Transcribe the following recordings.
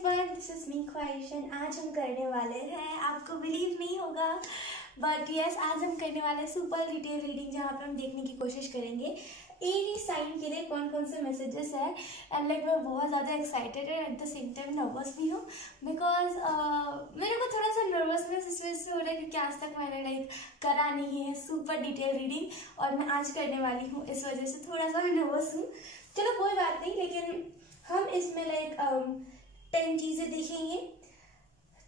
Everyone, this is me Khwahishan. आज हम करने वाले हैं, आपको बिलीव नहीं होगा बट यस, आज हम करने वाले हैं सुपर डिटेल रीडिंग, जहाँ पे हम देखने की कोशिश करेंगे एरीज साइन के लिए कौन कौन से मैसेजेस है। एंड लाइक मैं बहुत ज़्यादा एक्साइटेड है, at the same time nervous भी हूँ बिकॉज मेरे को थोड़ा सा नर्वसनेस इस वजह से हो रहा है क्योंकि आज तक मैंने लाइक करा नहीं है सुपर डिटेल रीडिंग और मैं आज करने वाली हूँ, इस वजह से थोड़ा सा नर्वस हूँ। चलो कोई बात नहीं, लेकिन हम इसमें लाइक 10 चीज़ें देखेंगे।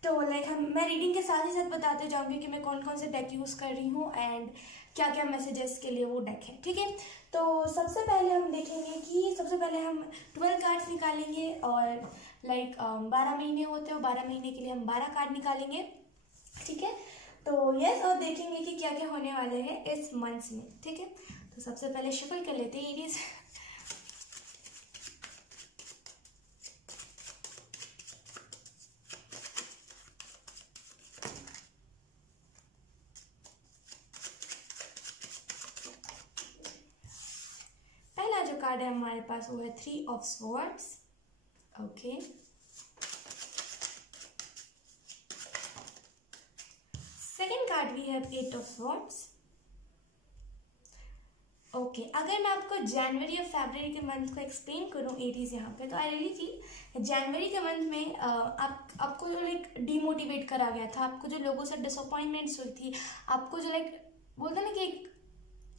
तो लाइक मैं रीडिंग के साथ ही साथ बताते जाऊंगी कि मैं कौन कौन से डेक यूज़ कर रही हूँ एंड क्या क्या मैसेजेस के लिए वो डेक है, ठीक है। तो सबसे पहले हम देखेंगे कि सबसे पहले हम 12 कार्ड्स निकालेंगे और लाइक 12 महीने होते हैं, 12 महीने के लिए हम 12 कार्ड निकालेंगे, ठीक है। तो यस, और देखेंगे कि क्या क्या होने वाले हैं इस मंथ में, ठीक है। तो सबसे पहले शफल कर लेते हैं एरीज। जो कार्ड है हमारे पास वो है 3 of swords, okay. Second card we have 8 of swords, okay. अगर मैं आपको जनवरी और फरवरी के मंथ को एक्सप्लेन करूं एरीज यहाँ पे, तो आई रियली फील जनवरी के मंथ में आपको जो लाइक डिमोटिवेट करा गया था, आपको जो लोगों से डिसअपॉइंटमेंट्स हुई थी, आपको जो लाइक बोलते ना कि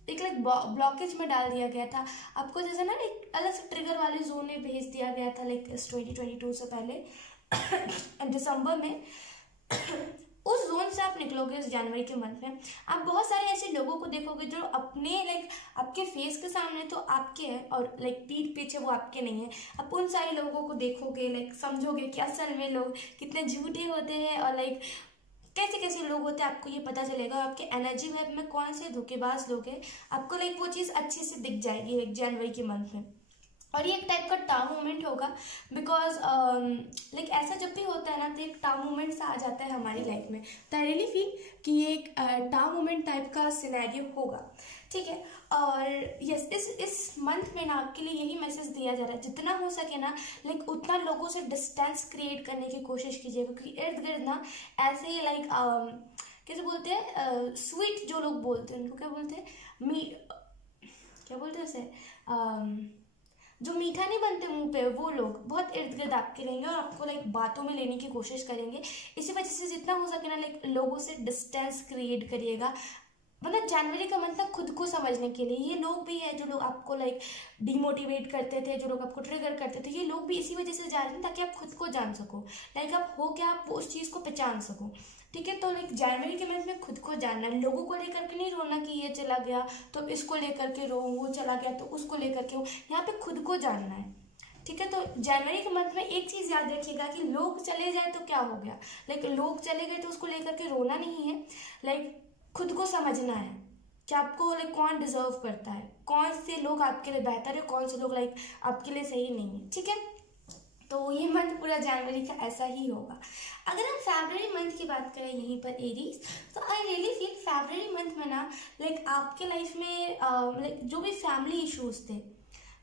एक लाइक ब्लॉकेज में डाल दिया गया था, आपको जैसे ना एक अलग से ट्रिगर वाले जोन में भेज दिया गया था लाइक 2022 से पहले दिसंबर में उस जोन से आप निकलोगे इस जनवरी के मंथ में। आप बहुत सारे ऐसे लोगों को देखोगे जो अपने लाइक आपके फेस के सामने तो आपके हैं और लाइक पीठ पीछे वो आपके नहीं है। आप उन सारे लोगों को देखोगे, लाइक समझोगे कि असल में लोग कितने झूठे होते हैं और लाइक कैसे कैसे लोग होते हैं, आपको ये पता चलेगा। आपके एनर्जी वेब में कौन से धोखेबाज लोग हैं, आपको लाइक वो चीज़ अच्छे से दिख जाएगी लाइक जनवरी के मंथ में। और ये एक टाइप का टाउ मोमेंट होगा बिकॉज लाइक ऐसा जब भी होता है ना तो एक टाउ मोमेंट सा आ जाता है हमारी लाइफ में। तो आई रियली फील कि ये एक टाउ मोमेंट टाइप का सिनेरियो होगा, ठीक है। और यस, इस मंथ में ना आपके लिए यही मैसेज दिया जा रहा है, जितना हो सके ना लाइक उतना लोगों से डिस्टेंस क्रिएट करने की कोशिश कीजिएगा, क्योंकि इर्द गिर्द ना ऐसे ही लाइक कैसे बोलते हैं, स्वीट जो लोग बोलते हैं उनको क्या बोलते हैं, क्या बोलते हैं उसे, जो मीठा नहीं बनते मुंह पे, वो लोग बहुत इर्द गिर्द आपके रहेंगे और आपको लाइक बातों में लेने की कोशिश करेंगे। इसी वजह से जितना हो सके ना लाइक लोगों से डिस्टेंस क्रिएट करिएगा। मतलब जनवरी का मतलब खुद को समझने के लिए ये लोग भी है जो लोग आपको लाइक डिमोटिवेट करते थे, जो लोग आपको ट्रिगर करते थे, ये लोग भी इसी वजह से जा रहे हैं ताकि आप खुद को जान सको, लाइक आप हो क्या, आप उस चीज़ को पहचान सको, ठीक है। तो लाइक जनवरी के मंथ में खुद को जानना है, लोगों को लेकर के नहीं रोना कि ये चला गया तो इसको लेकर के रो, वो चला गया तो उसको लेकर के रो, यहाँ पे खुद को जानना है, ठीक है। तो जनवरी के मंथ में एक चीज़ याद रखिएगा कि लोग चले जाए तो क्या हो गया, लाइक लोग चले गए तो उसको लेकर के रोना नहीं है, लाइक खुद को समझना है कि आपको लाइक कौन डिजर्व करता है, कौन से लोग आपके लिए बेहतर है, कौन से लोग लाइक आपके लिए सही नहीं है, ठीक है। तो ये मंथ पूरा जनवरी का ऐसा ही होगा। अगर हम फरवरी मंथ की बात करें यहीं पर एरीज, तो आई रियली फील फरवरी मंथ में ना लाइक आपके लाइफ में लाइक जो भी फैमिली इश्यूज थे,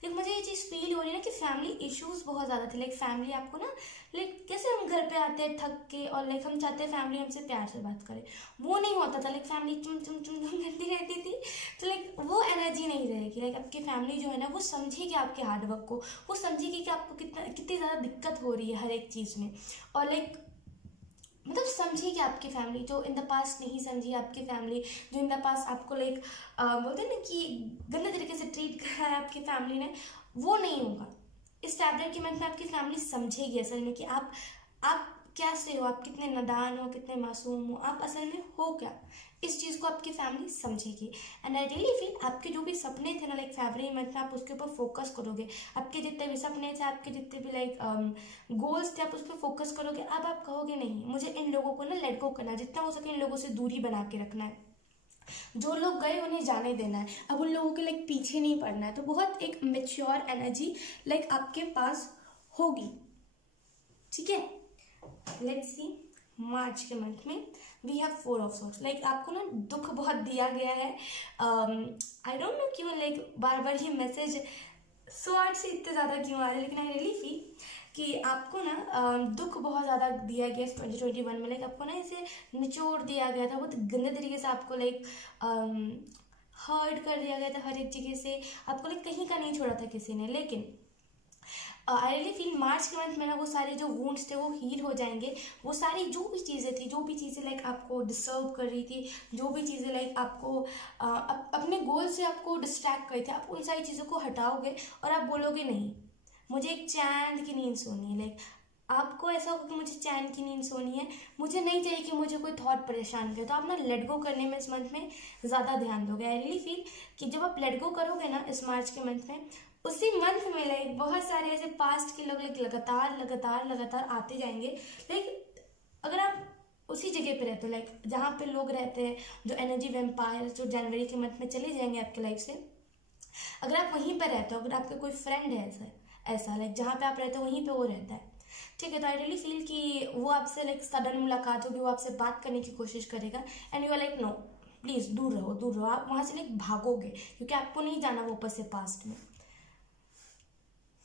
लाइक मुझे ये चीज़ फील हो रही है ना कि फैमिली इश्यूज बहुत ज़्यादा थे। लाइक फैमिली आपको ना लाइक कैसे हम घर पे आते हैं थक के और लाइक हम चाहते हैं फैमिली हमसे प्यार से बात करे, वो नहीं होता था। लाइक फैमिली चुम चुम चुम चुम करती रहती थी, तो लाइक वो एनर्जी नहीं रहेगी। लाइक आपकी फैमिली जो है ना वो समझेगी आपके हार्डवर्क को, वो समझेगी कि आपको कितनी ज़्यादा दिक्कत हो रही है हर एक चीज़ में, और लाइक मतलब समझी कि आपकी फैमिली जो इन द पास्ट नहीं समझी, आपकी फैमिली जो इन द पास्ट आपको लाइक बोलते हैं ना कि गंदे तरीके से ट्रीट करा है आपकी फैमिली ने, वो नहीं होगा। इस फरवरी के मंथ में आपकी फैमिली समझेगी असल में कि आप कैसे हो, आप कितने नादान हो, कितने मासूम हो, आप असल में हो क्या, इस चीज़ को आपकी फैमिली समझेगी। एंड आई रियली फील आपके जो भी सपने थे ना लाइक फरवरी मंथ में आप उसके ऊपर फोकस करोगे, आपके जितने भी सपने थे, आपके जितने भी लाइक गोल्स थे, आप उस पर फोकस करोगे। अब आप कहोगे नहीं मुझे इन लोगों को ना लेट गो करना, जितना हो सके इन लोगों से दूरी बना के रखना है, जो लोग गए उन्हें जाने देना है, अब उन लोगों के लाइक पीछे नहीं पड़ना है। तो बहुत एक मेच्योर एनर्जी लाइक आपके पास होगी, ठीक है। लेट्स सी मार्च के मंथ में we have 4 of swords. Like आपको ना दुख बहुत दिया गया है, आई डोंट नो क्यों लाइक बार बार ये मैसेज सॉर्ड से इतने ज़्यादा क्यों आ रहे हैं, लेकिन आई रियली फील कि आपको ना दुख बहुत ज़्यादा दिया गया इस 2021 में, लाइक आपको ना इसे निचोड़ दिया गया था बहुत गंदे तरीके से, आपको लाइक हर्ट कर दिया गया था हर एक जगह से, आपको लाइक कहीं का नहीं छोड़ा था किसी ने। लेकिन आई रियली फील मार्च के मंथ में ना वो सारे जो वुंड्स थे वो हील हो जाएंगे। वो सारी जो भी चीज़ें थी, जो भी चीज़ें लाइक आपको डिस्टर्ब कर रही थी, जो भी चीज़ें लाइक आपको अपने गोल से आपको डिस्ट्रैक्ट कर रही थी, आप उन सारी चीज़ों को हटाओगे और आप बोलोगे नहीं मुझे एक चैन की नींद सोनी है। लाइक आपको ऐसा होगा कि मुझे चैन की नींद सोनी है, मुझे नहीं चाहिए कि मुझे कोई थॉट परेशान करे। तो आप ना लेट गो करने में इस मंथ में ज़्यादा ध्यान दोगे। आई रियली फील कि जब आप लेट गो करोगे ना इस मार्च के मंथ में, उसी मंथ में लाइक बहुत सारे ऐसे पास्ट के लोग लाइक लगातार आते जाएंगे। लाइक अगर आप उसी जगह पे रहते हो, लाइक जहाँ पे लोग रहते हैं, जो एनर्जी वेम्पायर जो जनवरी के मंथ में चले जाएंगे आपके लाइफ से, अगर आप वहीं पर रहते हो, अगर आपके कोई फ्रेंड है ऐसा लाइक जहाँ पे आप रहते हो वहीं पे वो रहता है, ठीक है, तो आई रियली फील कि वो आपसे लाइक सडन मुलाकात होगी, वो आपसे बात करने की कोशिश करेगा and you are like no please दूर रहो। आप वहाँ से लाइक भागोगे क्योंकि आपको नहीं जाना वापस से पास्ट में।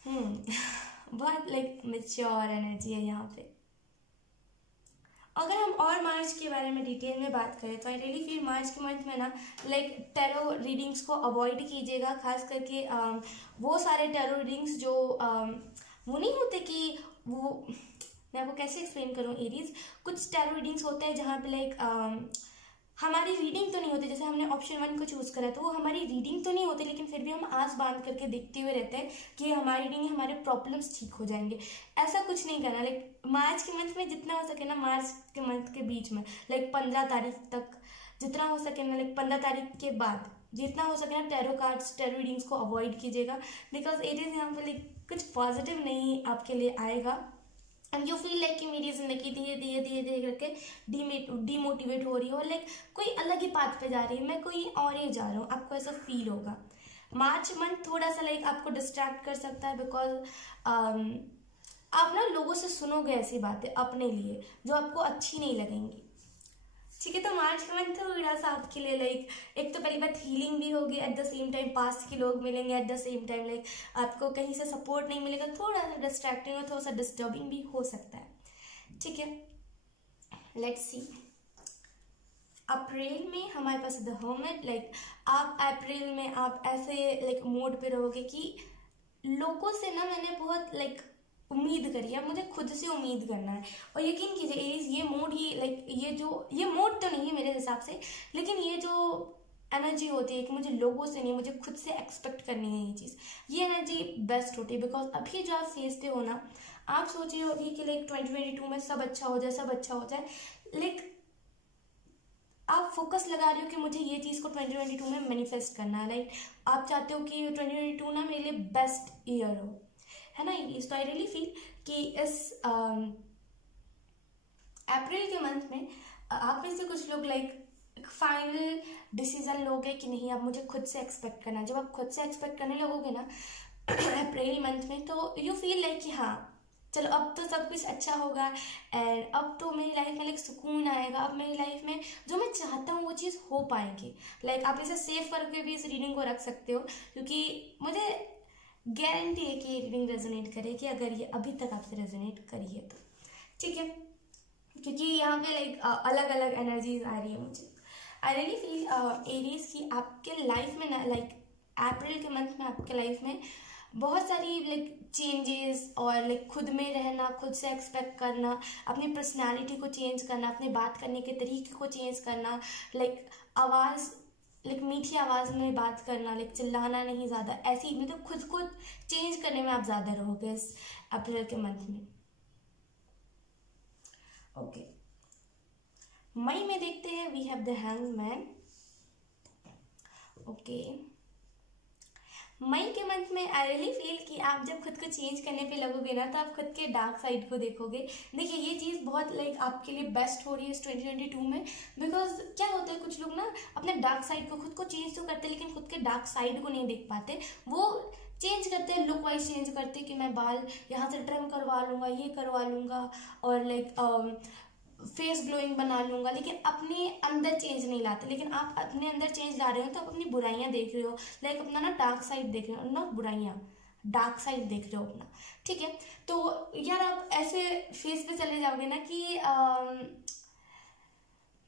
बहुत लाइक मैच्योर एनर्जी है यहाँ पे। अगर हम और मार्च के बारे में डिटेल में बात करें तो आई रियली फील मार्च के मंथ में ना लाइक टैरो रीडिंग्स को अवॉइड कीजिएगा, खास करके वो सारे टैरो रीडिंग्स जो वो नहीं होते कि वो, मैं आपको कैसे एक्सप्लेन करूँ एरीज, कुछ टैरो रीडिंग्स होते हैं जहाँ पे लाइक हमारी रीडिंग तो नहीं होती, जैसे हमने ऑप्शन 1 को चूज़ करा तो वो हमारी रीडिंग तो नहीं होती, लेकिन फिर भी हम आस बांध करके देखते हुए रहते हैं कि हमारी रीडिंग हमारे प्रॉब्लम्स ठीक हो जाएंगे। ऐसा कुछ नहीं करना। लाइक मार्च के मंथ में जितना हो सके ना, मार्च के मंथ के बीच में लाइक 15 तारीख तक जितना हो सके ना, लाइक 15 तारीख के बाद जितना हो सके ना टैरो कार्ड्स टैरो रीडिंग्स को अवॉइड कीजिएगा, बिकॉज इट इज़ यहाँ पे लाइक कुछ पॉजिटिव नहीं आपके लिए आएगा एंड यू फील लाइक कि मेरी जिंदगी धीरे धीरे करके डीमोटिवेट हो रही है और लाइक कोई अलग ही पाथ पे जा रही है, मैं कोई और ही जा रहा हूँ, आपको ऐसा फील होगा। मार्च मंथ थोड़ा सा लाइक आपको डिस्ट्रैक्ट कर सकता है, बिकॉज आप ना लोगों से सुनोगे ऐसी बातें अपने लिए जो आपको अच्छी नहीं लगेंगी, ठीक है। तो मार्च का मंथ थोड़ा सा आपके लिए लाइक एक तो पहली बात हीलिंग भी होगी, at the same time past के लोग मिलेंगे, at the same time like आपको कहीं से सपोर्ट नहीं मिलेगा, थोड़ा सा डिस्ट्रैक्टिंग और थोड़ा सा डिस्टर्बिंग भी हो सकता है, ठीक है। लेट्स सी अप्रैल में हमारे पास द हर्मिट। लाइक आप अप्रैल में आप ऐसे लाइक मोड पे रहोगे कि लोगों से ना मैंने बहुत लाइक उम्मीद करी है, मुझे खुद से उम्मीद करना है। और यकीन कीजिए एरीज ये मोड ही लाइक ये मोड तो नहीं है मेरे हिसाब से, लेकिन ये जो एनर्जी होती है कि मुझे लोगों से नहीं, मुझे खुद से एक्सपेक्ट करनी है ये चीज़, ये एनर्जी बेस्ट होती है। बिकॉज अभी जो आप फेस पे हो ना, आप सोच रही होगी कि लाइक 2022 में सब अच्छा हो जाए, लाइक आप फोकस लगा रही हो कि मुझे ये चीज़ को 2022 में मैनिफेस्ट करना है। लाइक आप चाहते हो कि 2022 ना मेरे लिए बेस्ट ईयर हो, है ना। तो आई रियली फील कि इस अप्रैल के मंथ में आप में से कुछ लोग लाइक फाइनल डिसीजन लोगे कि नहीं अब मुझे खुद से एक्सपेक्ट करना है। जब आप खुद से एक्सपेक्ट करने लगोगे ना अप्रैल मंथ में, तो यू फील लाइक कि हाँ चलो अब तो सब कुछ अच्छा होगा एंड अब तो मेरी लाइफ में लाइक सुकून आएगा, अब मेरी लाइफ में जो मैं चाहता हूँ वो चीज़ हो पाएगी। लाइक आप इसे सेव करके भी इस रीडिंग को रख सकते हो, क्योंकि मुझे गारंटी है कि ये रीडिंग रेजोनेट करेगी, अगर ये अभी तक आपसे रेजोनेट करी है तो, ठीक है। क्योंकि यहाँ पे लाइक अलग अलग एनर्जीज आ रही है मुझे। आई रियली फील एरीज की आपके लाइफ में ना लाइक अप्रैल के मंथ में आपके लाइफ में बहुत सारी लाइक चेंजेस और लाइक खुद में रहना, खुद से एक्सपेक्ट करना, अपनी पर्सनालिटी को चेंज करना, अपने बात करने के तरीके को चेंज करना, लाइक आवाज़ लाइक मीठी आवाज़ में बात करना, लाइक चिल्लाना नहीं ज़्यादा, ऐसी मतलब खुद को चेंज करने में आप ज़्यादा रहोगे इस अप्रैल के मंथ में। ओके मई में देखते हैं, we have the hangman. Okay मई के मंथ में आई रियली फील कि आप जब खुद को चेंज करने पे लगोगे ना, तो आप खुद के डार्क साइड को देखोगे। देखिए ये चीज़ बहुत लाइक आपके लिए बेस्ट हो रही है इस 2022 में, बिकॉज क्या होता है कुछ लोग ना अपने डार्क साइड को खुद को चेंज तो करते हैं, लेकिन खुद के डार्क साइड को नहीं देख पाते। वो चेंज करते हैं, लुक वाइज चेंज करते हैं कि मैं बाल यहाँ से ट्रिम करवा लूँगा, ये करवा लूँगा और लाइक फेस ग्लोइंग बना लूँगा, लेकिन अपने अंदर चेंज नहीं लाते। लेकिन आप अपने अंदर चेंज ला रहे हो तो आप अपनी बुराइयाँ देख रहे हो, लाइक अपना ना डार्क साइड देख रहे हो, ना बुराइयाँ, डार्क साइड देख रहे हो अपना, ठीक है। तो यार आप ऐसे फेस पे चले जाओगे ना कि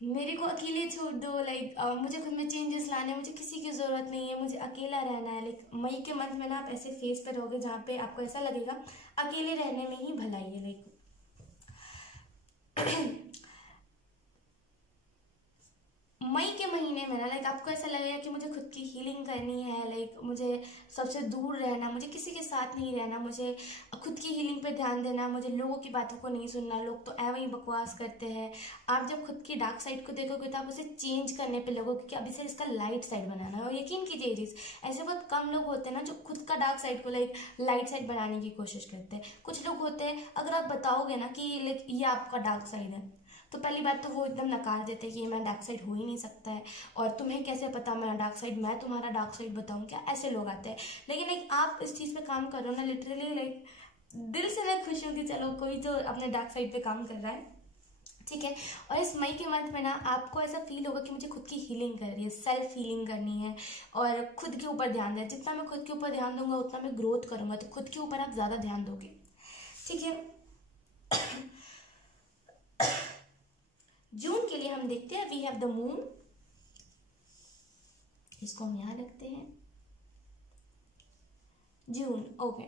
मेरे को अकेले छोड़ दो, लाइक मुझे खुद में चेंजेस लाने, मुझे किसी की ज़रूरत नहीं है, मुझे अकेला रहना है। लाइक मई के मंथ में ना आप ऐसे फेस पे रहोगे जहाँ पे आपको ऐसा लगेगा अकेले रहने में ही भलाई है। लाइक मई के महीने में ना लाइक आपको ऐसा लगेगा कि मुझे खुद की हीलिंग करनी है, लाइक मुझे सबसे दूर रहना, मुझे किसी के साथ नहीं रहना, मुझे खुद की हीलिंग पे ध्यान देना, मुझे लोगों की बातों को नहीं सुनना, लोग तो ऐਵੇਂ ही बकवास करते हैं। आप जब खुद की डार्क साइड को देखोगे तो आप उसे चेंज करने पे लगोगे कि अब इसे इसका लाइट साइड बनाना है। और यकीन कीजिए चीज़, ऐसे बहुत कम लोग होते हैं ना जो खुद का डार्क साइड को लाइक लाइट साइड बनाने की कोशिश करते हैं। कुछ लोग होते हैं, अगर आप बताओगे ना कि लाइक ये आपका डार्क साइड है, तो पहली बात तो वो एकदम नकार देते हैं कि ये मैं डार्क साइड हो ही नहीं सकता है, और तुम्हें कैसे पता मेरा डार्क साइड, मैं तुम्हारा डार्क साइड बताऊं क्या, ऐसे लोग आते हैं। लेकिन लाइक आप इस चीज़ पे काम करो ना, लिटरली लाइक दिल से मैं खुश हूँ कि चलो कोई तो अपने डार्क साइड पे काम कर रहा है, ठीक है। और इस मई के मंथ में ना आपको ऐसा फील होगा कि मुझे खुद की हीलिंग करनी है, सेल्फ हीलिंग करनी है, और खुद के ऊपर ध्यान दें। जितना मैं खुद के ऊपर ध्यान दूंगा उतना मैं ग्रोथ करूंगा, तो खुद के ऊपर आप ज़्यादा ध्यान दोगे, ठीक है। जून के लिए हम देखते हैं, वी हैव द मून, इसको हम यहाँ रखते हैं, जून, ओके।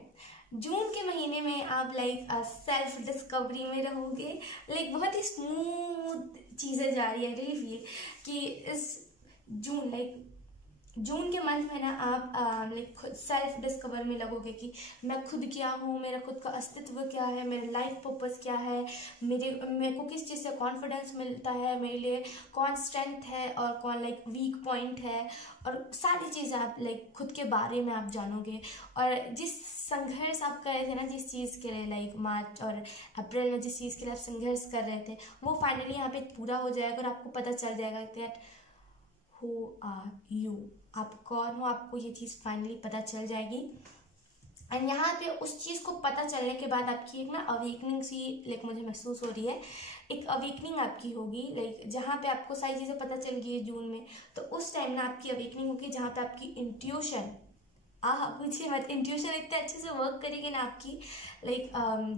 जून के महीने में आप लाइक सेल्फ डिस्कवरी में रहोगे, लाइक बहुत ही स्मूथ चीज़ें जा रही है। रियली फील कि इस जून लाइक जून के मंथ में ना आप लाइक खुद सेल्फ डिस्कवर में लगोगे कि मैं खुद क्या हूँ, मेरा खुद का अस्तित्व क्या है, मेरा लाइफ पर्पस क्या है, मेरे को किस चीज़ से कॉन्फिडेंस मिलता है, मेरे लिए कौन स्ट्रेंथ है और कौन लाइक वीक पॉइंट है, और सारी चीज़ें आप लाइक खुद के बारे में आप जानोगे। और जिस संघर्ष आप कर रहे थे ना, जिस चीज़ के लिए लाइक मार्च और अप्रैल में जिस चीज़ के लिए आप संघर्ष कर रहे थे, वो फाइनली यहाँ पे पूरा हो जाएगा और आपको पता चल जाएगा दैट हु आर यू, आप कौन हो, आपको ये चीज़ फाइनली पता चल जाएगी। एंड यहाँ पे उस चीज़ को पता चलने के बाद आपकी एक ना अवेकनिंग सी लाइक मुझे महसूस हो रही है, एक अवेकनिंग आपकी होगी, लाइक जहाँ पे आपको सारी चीज़ें पता चल गई है जून में, तो उस टाइम ना आपकी अवेकनिंग होगी जहाँ पे आपकी इंट्यूशन, पूछिए मत, इंट्यूशन इतने अच्छे से वर्क करेगी ना आपकी, लाइक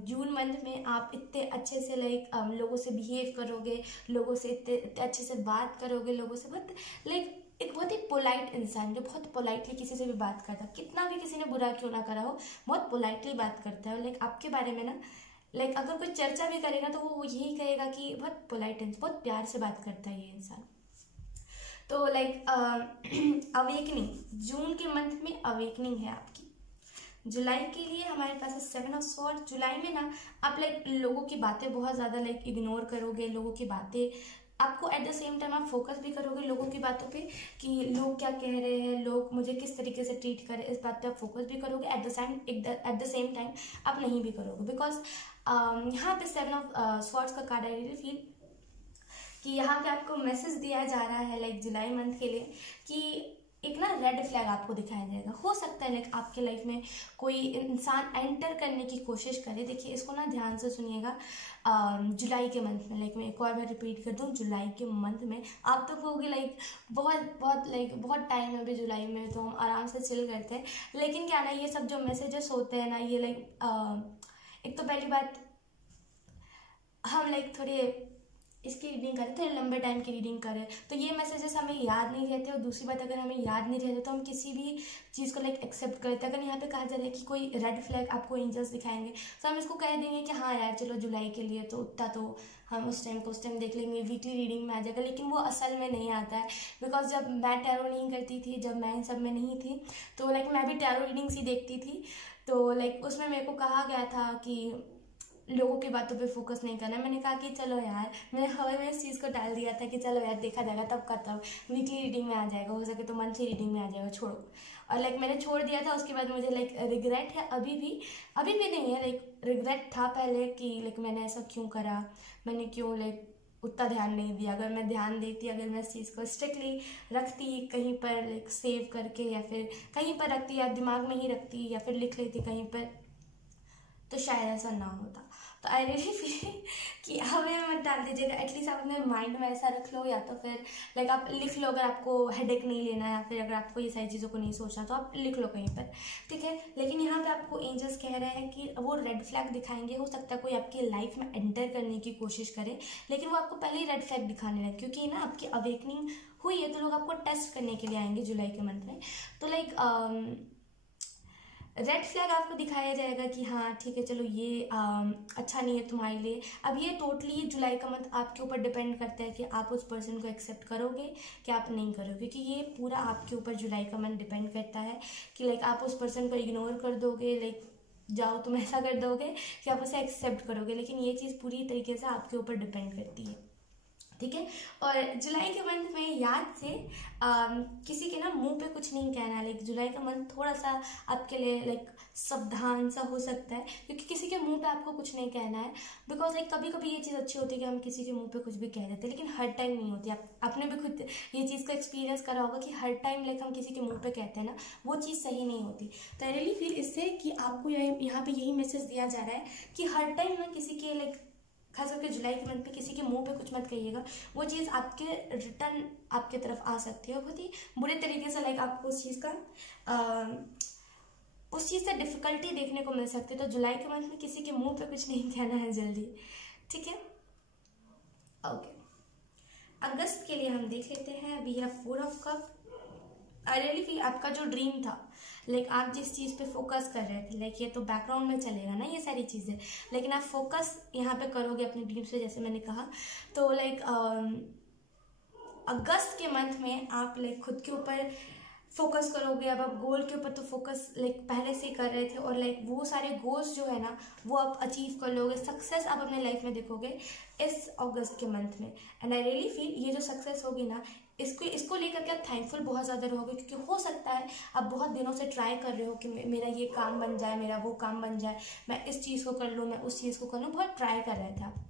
जून मंथ में आप इतने अच्छे से लाइक लोगों से बिहेव करोगे, लोगों से इतने अच्छे से बात करोगे, लोगों से बहुत लाइक एक बहुत ही पोलाइट इंसान जो बहुत पोलाइटली किसी से भी बात करता है, कितना भी किसी ने बुरा क्यों ना करा हो, बहुत पोलाइटली बात करता है। लाइक आपके बारे में ना लाइक अगर कोई चर्चा भी करेगा तो वो यही कहेगा कि बहुत पोलाइट, बहुत प्यार से बात करता है ये इंसान। तो लाइक अवेकनिंग, जून के मंथ में अवेकनिंग है आपकी। जुलाई के लिए हमारे पास है 7 ऑफ स्वॉर्ड। जुलाई में ना आप लाइक लोगों की बातें बहुत ज़्यादा लाइक इग्नोर करोगे, लोगों की बातें आपको एट द सेम टाइम आप फोकस भी करोगे लोगों की बातों पे कि लोग क्या कह रहे हैं, लोग मुझे किस तरीके से ट्रीट करें, इस बात पे आप फोकस भी करोगे। एट द सेम टाइम आप नहीं भी करोगे, बिकॉज यहाँ पे 7 ऑफ स्वॉर्ड्स का कार्ड आई रियली फील कि यहाँ पे आपको मैसेज दिया जा रहा है लाइक जुलाई मंथ के लिए कि एक ना रेड फ्लैग आपको दिखाया जाएगा। हो सकता है लाइक आपके लाइफ में कोई इंसान एंटर करने की कोशिश करे। देखिए इसको ना ध्यान से सुनिएगा। जुलाई के मंथ में लाइक मैं एक और बार रिपीट कर दूँ, जुलाई के मंथ में आप तो कहोगे लाइक बहुत टाइम है अभी जुलाई में, तो हम आराम से चिल करते हैं। लेकिन क्या ना ये सब जो मैसेजेस होते हैं ना, ये लाइक एक तो पहली बात हम लाइक थोड़े इसकी रीडिंग करें, थोड़े लंबे टाइम की रीडिंग करें तो ये मैसेजेस हमें याद नहीं रहते। और दूसरी बात, अगर हमें याद नहीं रहते तो हम किसी भी चीज़ को लाइक एक्सेप्ट करते हैं। अगर यहाँ पे कहा जा रहा है कि कोई रेड फ्लैग आपको एंजल्स दिखाएंगे तो हम इसको कह देंगे कि हाँ यार चलो जुलाई के लिए तो उतना तो हम उस टाइम देख लेंगे, वीकली रीडिंग में आ जाएगा। लेकिन वो असल में नहीं आता है, बिकॉज जब मैं टैरो नहीं करती थी, जब मैं इन सब में नहीं थी, तो लाइक मैं भी टैरो रीडिंग्स ही देखती थी। तो लाइक उसमें मेरे को कहा गया था कि लोगों की बातों पे फोकस नहीं करना। मैंने कहा कि चलो यार, मैंने हवा में इस चीज़ को डाल दिया था कि चलो यार देखा जाएगा तब का तब, वीकली रीडिंग में आ जाएगा, हो सके तो मंथली रीडिंग में आ जाएगा, छोड़ो। और लाइक मैंने छोड़ दिया था। उसके बाद मुझे लाइक रिग्रेट है, अभी भी नहीं है, लाइक रिग्रेट था पहले कि लाइक मैंने ऐसा क्यों करा, मैंने क्यों लाइक उतना ध्यान नहीं दिया। अगर मैं ध्यान देती, अगर मैं इस चीज़ को स्ट्रिक्टली रखती कहीं पर लाइक सेव करके, या फिर कहीं पर रखती या दिमाग में ही रखती या फिर लिख लेती कहीं पर, तो शायद ऐसा ना होता। तो आई रियली फील कि हमें मत डाल दीजिएगा। एटलीस्ट आप अपने माइंड में ऐसा रख लो, या तो फिर लाइक आप लिख लो अगर आपको हेडेक नहीं लेना, या फिर अगर आपको ये सारी चीज़ों को नहीं सोचना तो आप लिख लो कहीं पर, ठीक है। लेकिन यहाँ पे आपको एंजल्स कह रहे हैं कि वो रेड फ्लैग दिखाएंगे। हो सकता है कोई आपकी लाइफ में एंटर करने की कोशिश करे, लेकिन वो आपको पहले ही रेड फ्लैग दिखाने लगे, क्योंकि ना आपकी अवेकनिंग हुई है तो लोग आपको टेस्ट करने के लिए आएंगे जुलाई के मंथ में। तो लाइक रेड फ्लैग आपको दिखाया जाएगा कि हाँ ठीक है, चलो ये अच्छा नहीं है तुम्हारे लिए। अब ये टोटली जुलाई का मंथ आपके ऊपर डिपेंड करता है कि आप उस पर्सन को एक्सेप्ट करोगे कि आप नहीं करोगे, क्योंकि ये पूरा आपके ऊपर जुलाई का मंथ डिपेंड करता है कि लाइक आप उस पर्सन को इग्नोर कर दोगे, लाइक जाओ तुम ऐसा कर दोगे कि आप उसे एक्सेप्ट करोगे। लेकिन ये चीज़ पूरी तरीके से आपके ऊपर डिपेंड करती है, ठीक है। और जुलाई के मंथ में याद से किसी के ना मुंह पे कुछ नहीं कहना। लाइक जुलाई का मंथ थोड़ा सा आपके लिए लाइक सावधान सा हो सकता है, क्योंकि किसी के मुंह पे आपको कुछ नहीं कहना है। बिकॉज लाइक कभी कभी ये चीज़ अच्छी होती है कि हम किसी के मुंह पे कुछ भी कह देते हैं, लेकिन हर टाइम नहीं होती। आपने भी खुद ये चीज़ को एक्सपीरियंस करा होगा कि हर टाइम लाइक हम किसी के मुँह पे कहते हैं ना, वो चीज़ सही नहीं होती। तो आई रियली फील इससे कि आपको यहाँ पे यही मैसेज दिया जा रहा है कि हर टाइम ना किसी के लाइक खास करके जुलाई के मंथ में किसी के मुंह पे कुछ मत कहिएगा। वो चीज़ आपके रिटर्न आपके तरफ आ सकती है बहुत ही बुरे तरीके से। लाइक आपको उस चीज़ से डिफ़िकल्टी देखने को मिल सकती है। तो जुलाई के मंथ में किसी के मुंह पे कुछ नहीं कहना है जल्दी, ठीक है। ओके, अगस्त के लिए हम देख लेते हैं। We have 4 of cup. I really feel आपका जो ड्रीम था, लाइक आप जिस चीज़ पे फोकस कर रहे थे, लाइक ये तो बैकग्राउंड में चलेगा ना ये सारी चीज़ें, लेकिन आप फोकस यहाँ पे करोगे अपने ड्रीम से, जैसे मैंने कहा। तो लाइक अगस्त के मंथ में आप लाइक खुद के ऊपर फोकस करोगे। अब आप गोल के ऊपर तो फोकस लाइक पहले से ही कर रहे थे, और लाइक वो सारे गोल्स जो है ना वो आप अचीव कर लोगे। सक्सेस आप अपने लाइफ में देखोगे इस अगस्त के मंथ में। एंड आई रियली फील ये जो सक्सेस होगी ना, इसको लेकर के आप थैंकफुल बहुत ज़्यादा रहोगे, क्योंकि हो सकता है आप बहुत दिनों से ट्राई कर रहे हो कि मेरा ये काम बन जाए, मेरा वो काम बन जाए, मैं इस चीज़ को कर लूँ, मैं उस चीज़ को कर लूँ, बहुत ट्राई कर रहे थे आप।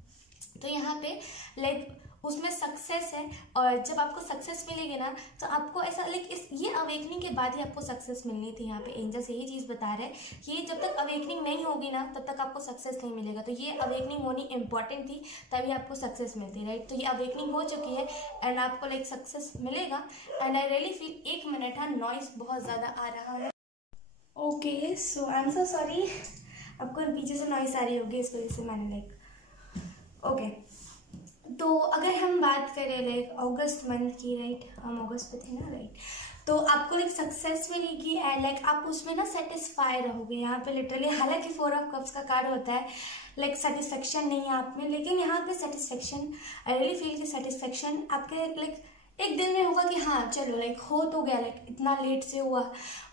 तो यहाँ पे लाइक उसमें सक्सेस है, और जब आपको सक्सेस मिलेगी ना तो आपको ऐसा लाइक ये अवेकनिंग के बाद ही आपको सक्सेस मिलनी थी। यहाँ पे एंजल्स यही चीज़ बता रहे हैं कि जब तक अवेकनिंग नहीं होगी ना तब तक आपको सक्सेस नहीं मिलेगा। तो ये अवेकनिंग होनी इंपॉर्टेंट थी, तभी आपको सक्सेस मिलती, राइट। तो ये अवेकनिंग हो चुकी है एंड आपको लाइक सक्सेस मिलेगा। And I really feel 1 minute हाँ, नॉइस बहुत ज़्यादा आ रहा है। Okay, so I am so sorry, आपको पीछे से नॉइस आ रही होगी, इस वजह से मैंने लाइक ओके। तो अगर हम बात करें लाइक अगस्त मंथ की, राइट, हम अगस्त पे थे ना, राइट, तो आपको लाइक सक्सेस मिलेगी एंड लाइक आप उसमें ना सेटिस्फाई रहोगे। यहाँ पे लिटरली, हालांकि 4 ऑफ कप्स का कार्ड होता है, लाइक सेटिस्फेक्शन नहीं है आप में, लेकिन यहाँ पे सेटिस्फेक्शन, आई रियली फील कि सेटिस्फेक्शन आपके लाइक एक दिन में होगा कि हाँ चलो लाइक हो तो गया, लाइक इतना लेट से हुआ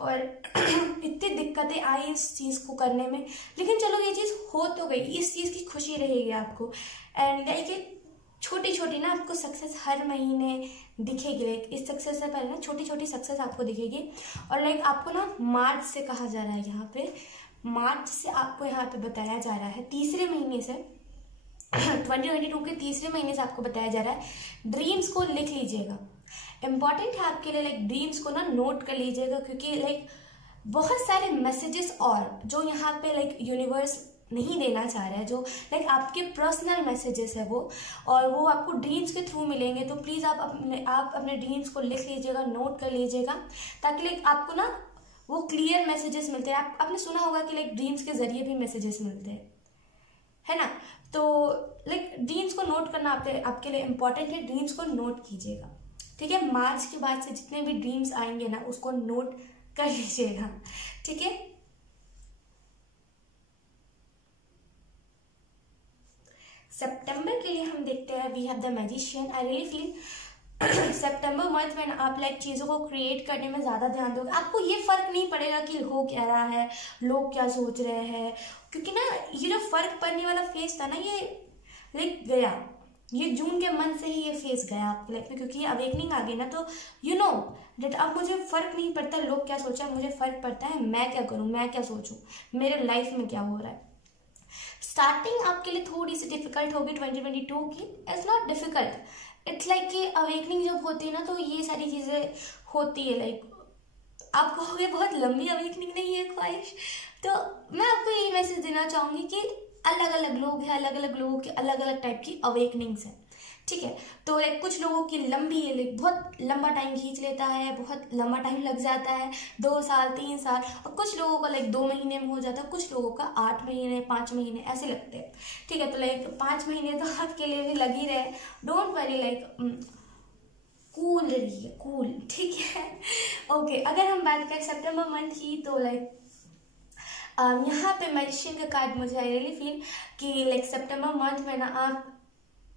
और इतनी दिक्कतें आई इस चीज़ को करने में, लेकिन चलो ये चीज़ हो तो गई, इस चीज़ की खुशी रहेगी आपको। एंड लाइक छोटी छोटी ना आपको सक्सेस हर महीने दिखेगी। लाइक इस सक्सेस से पहले ना छोटी छोटी सक्सेस आपको दिखेगी। और लाइक आपको ना मार्च से कहा जा रहा है, यहाँ पे मार्च से आपको यहाँ पे बताया जा रहा है, तीसरे महीने से 2022 के तीसरे महीने से आपको बताया जा रहा है ड्रीम्स को लिख लीजिएगा। इम्पॉर्टेंट है आपके लिए, लाइक ड्रीम्स को ना नोट कर लीजिएगा, क्योंकि लाइक बहुत सारे मैसेजेस और जो यहाँ पे लाइक यूनिवर्स नहीं देना चाह रहा है, जो लाइक आपके पर्सनल मैसेजेस है वो, और वो आपको ड्रीम्स के थ्रू मिलेंगे। तो प्लीज़ आप अपने ड्रीम्स को लिख लीजिएगा, नोट कर लीजिएगा, ताकि लाइक आपको ना वो क्लियर मैसेजेस मिलते हैं। आपने सुना होगा कि लाइक ड्रीम्स के जरिए भी मैसेजेस मिलते हैं, है ना। तो लाइक ड्रीम्स को नोट करना आपके लिए इम्पॉर्टेंट है, ड्रीम्स को नोट कीजिएगा, ठीक है। मार्च के बाद से जितने भी ड्रीम्स आएंगे ना उसको नोट कर लीजिएगा, ठीक है। सितंबर के लिए हम देखते हैं, we have the magician. I really feel सितंबर मंथ में आप लाइक चीज़ों को क्रिएट करने में ज़्यादा ध्यान दोगे। आपको ये फर्क नहीं पड़ेगा कि हो क्या रहा है, लोग क्या सोच रहे हैं, क्योंकि ना ये जो फर्क पड़ने वाला फेज था ना, ये लाइक गया, ये जून के मंथ से ही ये फेज गया आपकी लाइफ में, क्योंकि ये अवेकनिंग आ गई ना। तो यू नो डेट अब मुझे फ़र्क नहीं पड़ता लोग क्या सोचा, मुझे फ़र्क पड़ता है मैं क्या करूँ, मैं क्या सोचूँ, मेरे लाइफ में क्या हो रहा है। स्टार्टिंग आपके लिए थोड़ी सी डिफिकल्ट होगी 2022 की, it's not difficult, it's like कि अवेकनिंग जब होती है ना तो ये सारी चीज़ें होती है। लाइक आप कहोगे बहुत लंबी अवेकनिंग नहीं है ख्वाहिश, तो मैं आपको यही मैसेज देना चाहूँगी कि अलग अलग लोग हैं, अलग अलग लोगों की अलग अलग टाइप की अवेकनिंग्स हैं, ठीक है। तो लाइक कुछ लोगों की लंबी है, लाइक बहुत लंबा टाइम खींच लेता है, बहुत लंबा टाइम लग जाता है, 2 साल 3 साल, और कुछ लोगों का लाइक 2 महीने में हो जाता है, कुछ लोगों का 8 महीने 5 महीने ऐसे लगते हैं, ठीक है। तो लाइक 5 महीने तो आपके लिए भी लग ही रहे, डोंट वरी, लाइक कूल रहिए, कूल, ठीक है। ओके, अगर हम बात करें सितंबर मंथ की, तो लाइक यहाँ पे मैजिशियन का कार्ड मुझे आई रियली फील कि लाइक सितंबर मंथ में ना आप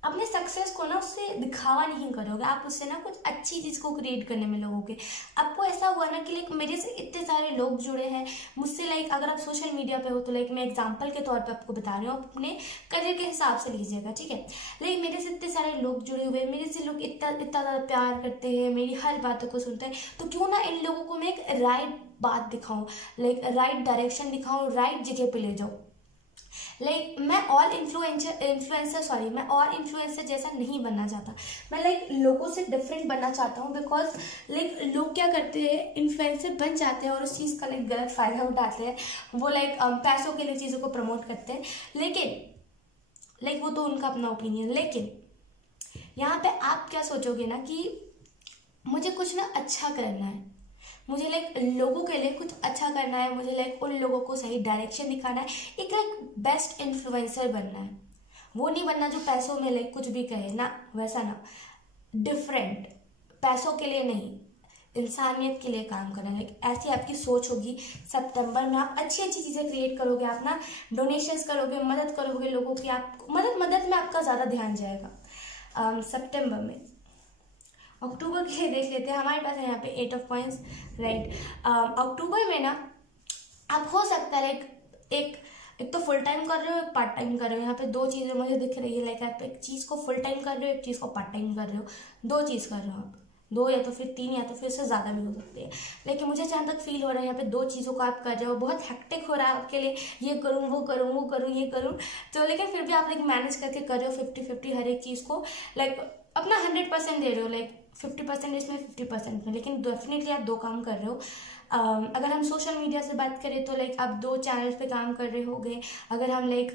अपने सक्सेस को ना उससे दिखावा नहीं करोगे, आप उससे ना कुछ अच्छी चीज़ को क्रिएट करने में लगोगे। आपको ऐसा हुआ ना कि लाइक मेरे से इतने सारे लोग जुड़े हैं मुझसे, लाइक अगर आप सोशल मीडिया पे हो तो लाइक मैं एग्जांपल के तौर पे आपको बता रही हूँ, आप अपने करियर के हिसाब से लीजिएगा, ठीक है। लाइक मेरे से इतने सारे लोग जुड़े हुए हैं, मेरे से लोग इतना इतना ज़्यादा प्यार करते हैं, मेरी हर बातों को सुनते हैं, तो क्यों ना इन लोगों को मैं एक राइट बात दिखाऊँ, लाइक राइट डायरेक्शन दिखाऊँ, राइट जगह पे ले जाऊँ। लाइक मैं और इन्फ्लुएंसर जैसा नहीं बनना चाहता, मैं लाइक लोगों से डिफरेंट बनना चाहता हूँ। बिकॉज लाइक लोग क्या करते हैं, इन्फ्लुएंसर बन जाते हैं और उस चीज़ का लाइक गलत फायदा उठाते हैं, वो लाइक पैसों के लिए चीज़ों को प्रमोट करते हैं, लेकिन लाइक वो तो उनका अपना ओपिनियन। लेकिन यहाँ पे आप क्या सोचोगे ना कि मुझे कुछ ना अच्छा करना है, मुझे लाइक लोगों के लिए कुछ अच्छा करना है, मुझे लाइक उन लोगों को सही डायरेक्शन दिखाना है, एक लाइक बेस्ट इन्फ्लुएंसर बनना है। वो नहीं बनना जो पैसों में लाइक कुछ भी कहे ना, वैसा ना, डिफरेंट, पैसों के लिए नहीं, इंसानियत के लिए काम करना। लाइक ऐसी आपकी सोच होगी, सितंबर में आप अच्छी अच्छी चीज़ें क्रिएट करोगे, आप ना डोनेशंस करोगे, मदद करोगे लोगों की, आप मदद में आपका ज़्यादा ध्यान जाएगा सितंबर में। अक्टूबर के देख लेते हैं, हमारे पास है यहाँ पे 8 ऑफ कॉइंस, राइट। अक्टूबर में ना आप हो सकता है एक तो फुल टाइम कर रहे हो, एक पार्ट टाइम कर रहे हो। यहाँ पे 2 चीज़ें मुझे दिख रही है, लाइक आप एक चीज़ को फुल टाइम कर रहे हो, एक चीज़ को पार्ट टाइम कर रहे हो, 2 चीज़ कर रहे हो आप, 2 या तो फिर 3 या तो फिर उससे ज़्यादा भी हो सकती है। लेकिन मुझे जहाँ तक फील हो रहा है यहाँ पे 2 चीज़ों को आप कर रहे हो, बहुत हेक्टिक हो रहा है आपके लिए, ये करूँ वो करूँ वो करूँ ये करूँ, तो लेकिन फिर भी आप लाइक मैनेज करके कर रहे हो 50-50 हर एक चीज़ को, लाइक अपना 100% दे रहे हो, लाइक 50% इसमें 50% में, लेकिन डेफिनेटली आप 2 काम कर रहे हो। अगर हम सोशल मीडिया से बात करें तो लाइक आप 2 चैनल्स पे काम कर रहे होगे। अगर हम लाइक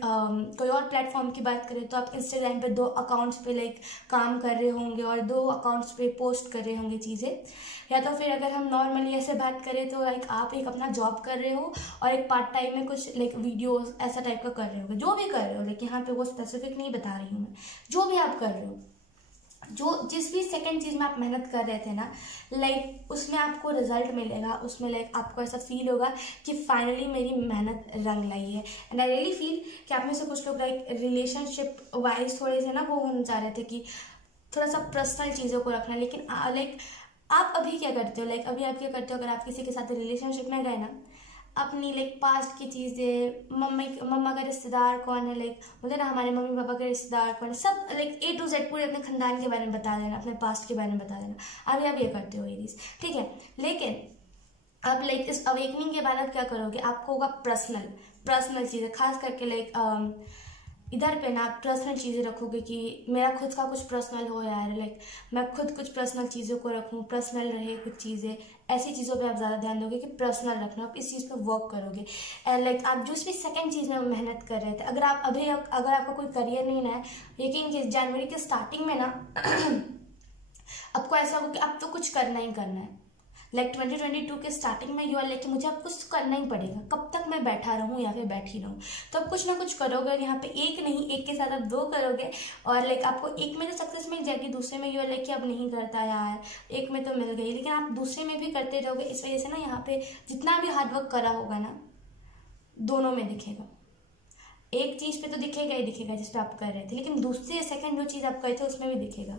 कोई और प्लेटफॉर्म की बात करें तो आप इंस्टाग्राम पे 2 अकाउंट्स पे लाइक काम कर रहे होंगे और 2 अकाउंट्स पे पोस्ट कर रहे होंगे चीज़ें। या तो फिर अगर हम नॉर्मली ऐसे बात करें तो लाइक आप एक अपना जॉब कर रहे हो और एक पार्ट टाइम में कुछ लाइक वीडियोस ऐसा टाइप का कर रहे होगे, जो भी कर रहे हो, लेकिन यहाँ पे वो स्पेसिफिक नहीं बता रही हूँ मैं, जो भी आप कर रहे हो, जो जिस भी सेकंड चीज़ में आप मेहनत कर रहे थे ना, लाइक उसमें आपको रिजल्ट मिलेगा, उसमें लाइक आपको ऐसा फील होगा कि फाइनली मेरी मेहनत रंग लाई है। एंड आई रियली फील कि आप में से कुछ लोग लाइक रिलेशनशिप वाइज थोड़े से ना वो होना चाह रहे थे कि थोड़ा सा पर्सनल चीज़ों को रखना, लेकिन लाइक आप अभी क्या करते हो, लाइक अभी आप क्या करते हो, अगर आप किसी के साथ रिलेशनशिप में गए ना, अपनी लाइक पास्ट की चीज़ें, मम्मा का रिश्तेदार कौन है, लाइक बोलते ना हमारे मम्मी पापा के रिश्तेदार कौन है, सब लाइक A to Z पूरे अपने खानदान के बारे में बता देना, अपने पास्ट के बारे में बता देना। अभी आप ये करते हो ये चीज़, ठीक है। लेकिन अब लाइक इस अवेकनिंग के बाद आप क्या करोगे, आपको होगा पर्सनल चीज़ें, खास करके लाइक इधर पे ना आप पर्सनल चीज़ें रखोगे कि मेरा खुद का कुछ पर्सनल हो यार, लाइक मैं खुद कुछ पर्सनल चीज़ों को रखूँ, पर्सनल रहे कुछ चीज़ें, ऐसी चीज़ों पे आप ज़्यादा ध्यान दोगे कि पर्सनल रखना, आप इस चीज़ पे वर्क करोगे। एंड लाइक आप जिस भी सेकंड चीज़ में मेहनत कर रहे थे, अगर आपका कोई करियर नहीं ना है, यकीन कीजिए जनवरी के स्टार्टिंग में ना आपको ऐसा हो कि अब तो कुछ करना ही करना है, लाइक 2022 के स्टार्टिंग में यू आर लाइक मुझे अब कुछ करना ही पड़ेगा, कब तक मैं बैठा रहूँ या फिर बैठी रहूँ, तो अब कुछ ना कुछ करोगे। और यहाँ पे एक नहीं, एक के साथ आप 2 करोगे, और लाइक आपको एक में तो सक्सेस मिल जाएगी, दूसरे में यू आर लाइक कि अब नहीं करता यार, एक में तो मिल गई, लेकिन आप दूसरे में भी करते रहोगे। इस वजह से ना यहाँ पे जितना भी हार्डवर्क करा होगा ना, दोनों में दिखेगा। एक चीज़ पे तो दिखेगा ही दिखेगा जिस पे आप कर रहे थे, लेकिन दूसरे सेकंड जो चीज़ आप करे थे उसमें भी दिखेगा।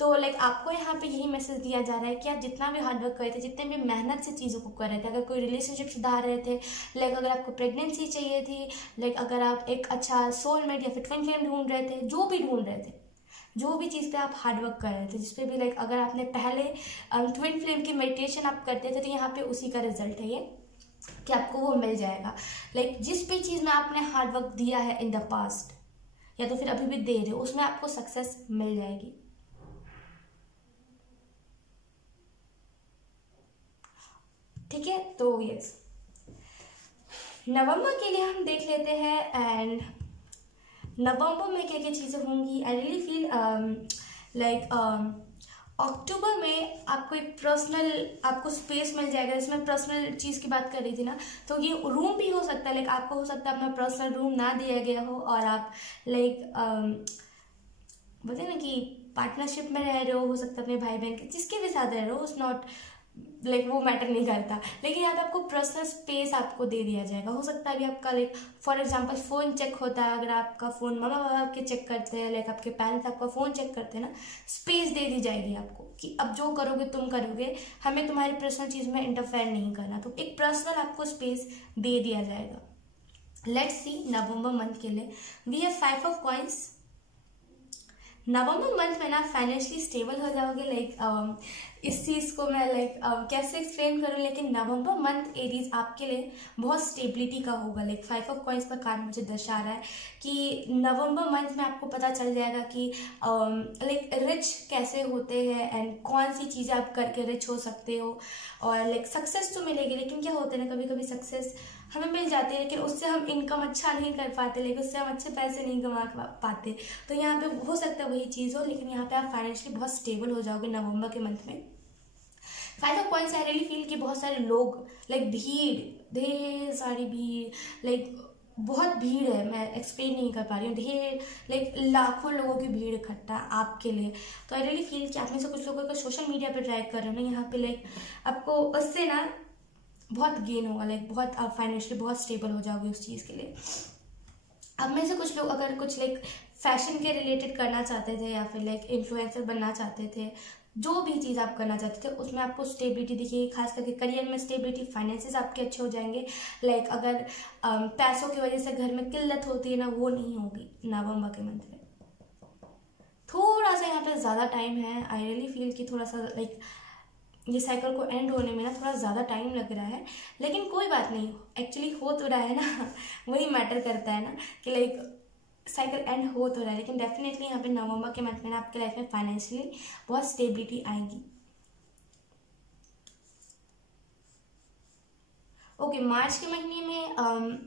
तो लाइक आपको यहाँ पे यही मैसेज दिया जा रहा है कि आप जितना भी हार्डवर्क करे थे, जितने भी मेहनत से चीज़ों को कर रहे थे, अगर कोई रिलेशनशिप सुधार रहे थे, लाइक अगर आपको प्रेगनेंसी चाहिए थी, लाइक अगर आप एक अच्छा सोलमेट या फिर ट्विन फ्लेम ढूंढ रहे थे, जो भी ढूंढ रहे थे, जो भी चीज़ पे आप हार्डवर्क कर रहे थे, जिस पे भी लाइक अगर आपने पहले ट्विन फ्लेम की मेडिटेशन आप करते थे, तो यहाँ पे उसी का रिजल्ट है ये कि आपको वो मिल जाएगा। लाइक जिस भी चीज़ में आपने हार्डवर्क दिया है इन द पास्ट, या तो फिर अभी भी दे रहे हो, उसमें आपको सक्सेस मिल जाएगी। ठीक है, तो यस, नवंबर के लिए हम देख लेते हैं। एंड नवंबर में क्या क्या चीज़ें होंगी, आई रियली फील लाइक अक्टूबर में आपको एक पर्सनल आपको स्पेस मिल जाएगा, जिसमें पर्सनल चीज़ की बात कर रही थी ना, तो ये रूम भी हो सकता है, लाइक आपको हो सकता है अपना पर्सनल रूम ना दिया गया हो और आप लाइक बोलते हैं ना कि पार्टनरशिप में रह रहे हो सकता है अपने भाई बहन के, जिसके भी साथ रह रहे हो, उस नॉट लाइक वो मैटर नहीं करता, लेकिन यहाँ पे आपको पर्सनल स्पेस आपको दे दिया जाएगा। हो सकता है अभी आपका like for example phone check होता है, अगर आपका फ़ोन मम्मा पापा आपके चेक करते हैं, लाइक आपके पेरेंट्स आपका फ़ोन चेक करते हैं ना, स्पेस दे दी जाएगी आपको कि अब जो करोगे तुम करोगे, हमें तुम्हारी पर्सनल चीज़ में इंटरफेयर नहीं करना, तो एक पर्सनल आपको स्पेस दे दिया जाएगा। लेट्स सी नवंबर मंथ के लिए वी हैव 5 ऑफ कॉइंस। नवंबर मंथ में ना फाइनेंशियली स्टेबल हो जाओगे, लाइक इस चीज़ को मैं लाइक कैसे एक्सप्लेन करूँ, लेकिन नवंबर मंथ एरीज आपके लिए बहुत स्टेबिलिटी का होगा। लाइक 5 ऑफ कॉइंस का कार्ड मुझे दर्शा रहा है कि नवंबर मंथ में आपको पता चल जाएगा कि लाइक रिच कैसे होते हैं एंड कौन सी चीज़ें आप करके रिच हो सकते हो, और लाइक सक्सेस तो मिलेगी, लेकिन क्या होता है ना, कभी कभी सक्सेस हमें मिल जाती है लेकिन उससे हम इनकम अच्छा नहीं कर पाते, लेकिन उससे हम अच्छे पैसे नहीं कमा पाते। तो यहाँ पे हो सकता है वही चीज़ हो, लेकिन यहाँ पे आप फाइनेंशियली बहुत स्टेबल हो जाओगे नवंबर के मंथ में। 5 of coins I really feel कि बहुत सारे लोग लाइक भीड़, ढेर सारी भीड़, लाइक बहुत भीड़ है, मैं एक्सप्लेन नहीं कर पा रही हूँ, ढेर लाइक लाखों लोगों की भीड़ इकट्ठा आपके लिए। तो आई रियली फील कि आप में से कुछ लोगों को सोशल मीडिया पर ट्रैक कर रहे हो ना, यहाँ पे लाइक आपको उससे ना बहुत गेन होगा, लाइक बहुत आप फाइनेंशियली बहुत स्टेबल हो जाओगे उस चीज़ के लिए। अब में से कुछ लोग अगर कुछ लाइक फैशन के रिलेटेड करना चाहते थे या फिर लाइक इन्फ्लुएंसर बनना चाहते थे, जो भी चीज़ आप करना चाहते थे उसमें आपको स्टेबिलिटी दिखेगी, खास करके करियर में स्टेबिलिटी, फाइनेंसेस आपके अच्छे हो जाएंगे। लाइक अगर पैसों की वजह से घर में किल्लत होती है ना, वो नहीं होगी नवंबर के मंथ में। थोड़ा सा यहाँ पे ज़्यादा टाइम है, आई रियली फील कि थोड़ा सा लाइक ये साइकिल को एंड होने में ना थोड़ा ज़्यादा टाइम लग रहा है, लेकिन कोई बात नहीं, एक्चुअली हो तो रहा है ना वही मैटर करता है ना कि लाइक साइकिल एंड हो तो रहा है, लेकिन डेफिनेटली यहाँ पे नवंबर के मंथ में ना आपके लाइफ में फाइनेंशियली बहुत स्टेबिलिटी आएगी। ओके, मार्च के महीने में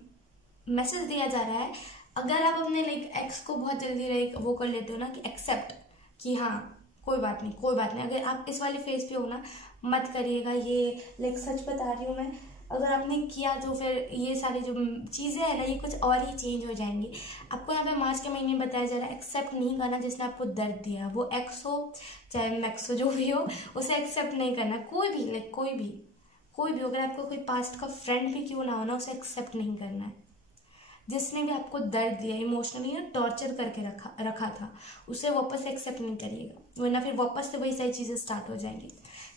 मैसेज दिया जा रहा है, अगर आप अपने लाइक एक्स को बहुत जल्दी लाइक वो कर लेते हो ना कि एक्सेप्ट कि हाँ कोई बात नहीं कोई बात नहीं, अगर आप इस वाले फेज पे हो ना मत करिएगा, ये लाइक सच बता रही हूँ मैं, अगर आपने किया तो फिर ये सारी जो चीज़ें हैं ना ये कुछ और ही चेंज हो जाएंगी। आपको यहाँ पे मार्च के महीने में बताया जा रहा है एक्सेप्ट नहीं करना जिसने आपको दर्द दिया, वो एक्स हो चाहे मैक्स हो, जो भी हो उसे एक्सेप्ट नहीं करना, कोई भी लाइक कोई भी अगर आपको कोई पास्ट का फ्रेंड भी क्यों ना हो ना, उसे एक्सेप्ट नहीं करना है। जिसने भी आपको दर्द दिया, इमोशनली ना टॉर्चर करके रखा था, उसे वापस एक्सेप्ट नहीं करिएगा, वरना फिर वापस से वही सारी चीज़ें स्टार्ट हो जाएंगी।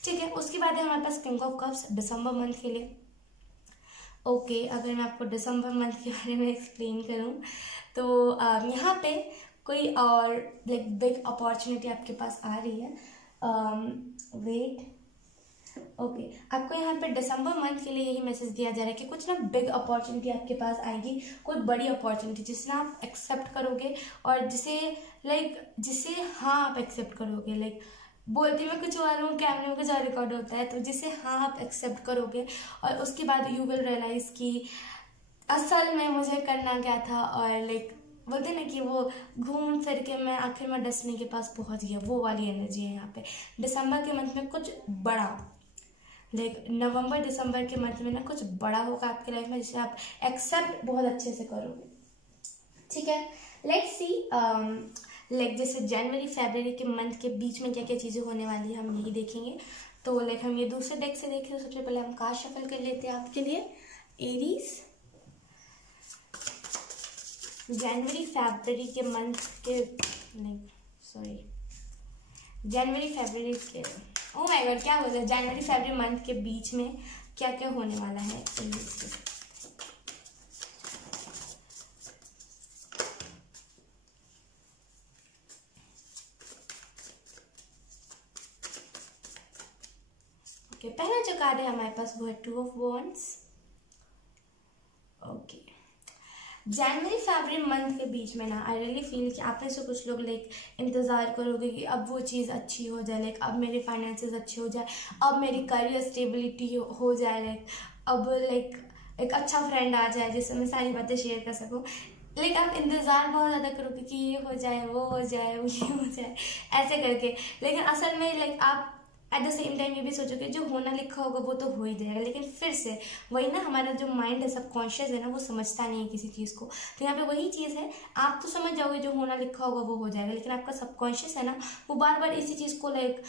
ठीक है, उसके बाद है हमारे पास किंग ऑफ कप्स दिसंबर मंथ के लिए। ओके, अगर मैं आपको दिसंबर मंथ के बारे में एक्सप्लेन करूँ तो यहाँ पे कोई और लाइक बिग अपॉर्चुनिटी आपके पास आ रही है। वेट, ओके, आपको यहाँ पे दिसंबर मंथ के लिए यही मैसेज दिया जा रहा है कि कुछ ना बिग अपॉर्चुनिटी आपके पास आएगी, कोई बड़ी अपॉर्चुनिटी जिसे आप एक्सेप्ट करोगे और जिसे हाँ आप एक्सेप्ट करोगे। लाइक बोलती मैं कुछ और हूँ, कैमरे में कुछ और रिकॉर्ड होता है, तो जिसे हाँ आप एक्सेप्ट करोगे और उसके बाद यू विल रियलाइज कि असल में मुझे करना क्या था, और लाइक बोलते ना कि वो घूम फिर के मैं आखिर में डेस्टिनी के पास पहुंच गया, वो वाली एनर्जी है यहाँ पे। दिसंबर के मंथ में कुछ बड़ा, लाइक नवंबर दिसंबर के मंथ में ना कुछ बड़ा होगा आपके लाइफ में जिसे आप एक्सेप्ट बहुत अच्छे से करोगे। ठीक है, लेट्स सी लाइक जैसे जनवरी फरवरी के मंथ के बीच में क्या क्या चीज़ें होने वाली है हम यही देखेंगे। तो लाइक हम ये दूसरे डेक से देखें, तो सबसे पहले हम कार्ड शफल कर लेते हैं आपके लिए। एरीज, जनवरी फरवरी के मंथ के नहीं सॉरी जनवरी फरवरी के ओह माय गॉड क्या बोल रहा है, जनवरी फरवरी मंथ के बीच में क्या क्या होने वाला है एरीज के। ओके, पहला जो कार्ड है हमारे पास वो है 2 of wands. Okay, January February month के बीच में ना आई रियली फील कि आप में से कुछ लोग लाइक इंतज़ार करोगे कि अब वो चीज़ अच्छी हो जाए, लाइक अब मेरे फाइनेंसेस अच्छे हो जाए, अब मेरी करियर स्टेबिलिटी हो जाए, लाइक अब लाइक एक अच्छा फ्रेंड आ जाए जिससे मैं सारी बातें शेयर कर सकूँ। लाइक आप इंतज़ार बहुत ज़्यादा करोगे कि ये हो जाए, वो हो जाए, वो ये हो जाए, ऐसे करके। लेकिन असल में लाइक आप एट द सेम टाइम ये भी सोचोगे जो होना लिखा होगा वो तो हो ही जाएगा। लेकिन फिर से वही ना, हमारा जो माइंड है, सबकॉन्शियस है ना, वो समझता नहीं है किसी चीज़ को। तो यहाँ पे वही चीज़ है, आप तो समझ जाओगे जो होना लिखा होगा वो हो जाएगा, लेकिन आपका सबकॉन्शियस है ना, वो बार बार इसी चीज़ को लाइक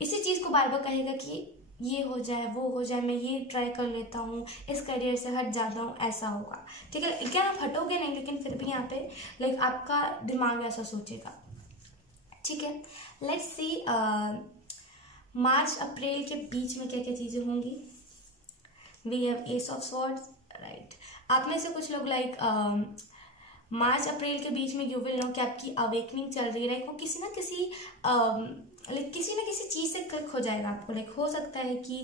इसी चीज़ को बार बार कहेगा कि ये हो जाए, वो हो जाए, मैं ये ट्राई कर लेता हूँ, इस करियर से हट जाता हूँ, ऐसा होगा। ठीक है, क्या आप हटोगे नहीं, लेकिन फिर भी यहाँ पे लाइक आपका दिमाग ऐसा सोचेगा। ठीक है, लेट्स सी मार्च अप्रैल के बीच में क्या क्या चीज़ें होंगी। We have ace of swords, right. आप में से कुछ लोग लाइक मार्च अप्रैल के बीच में यू विल नो कि आपकी अवेकनिंग चल रही है। लाइक वो किसी ना किसी चीज़ से क्लिक हो जाएगा आपको। लाइक हो सकता है कि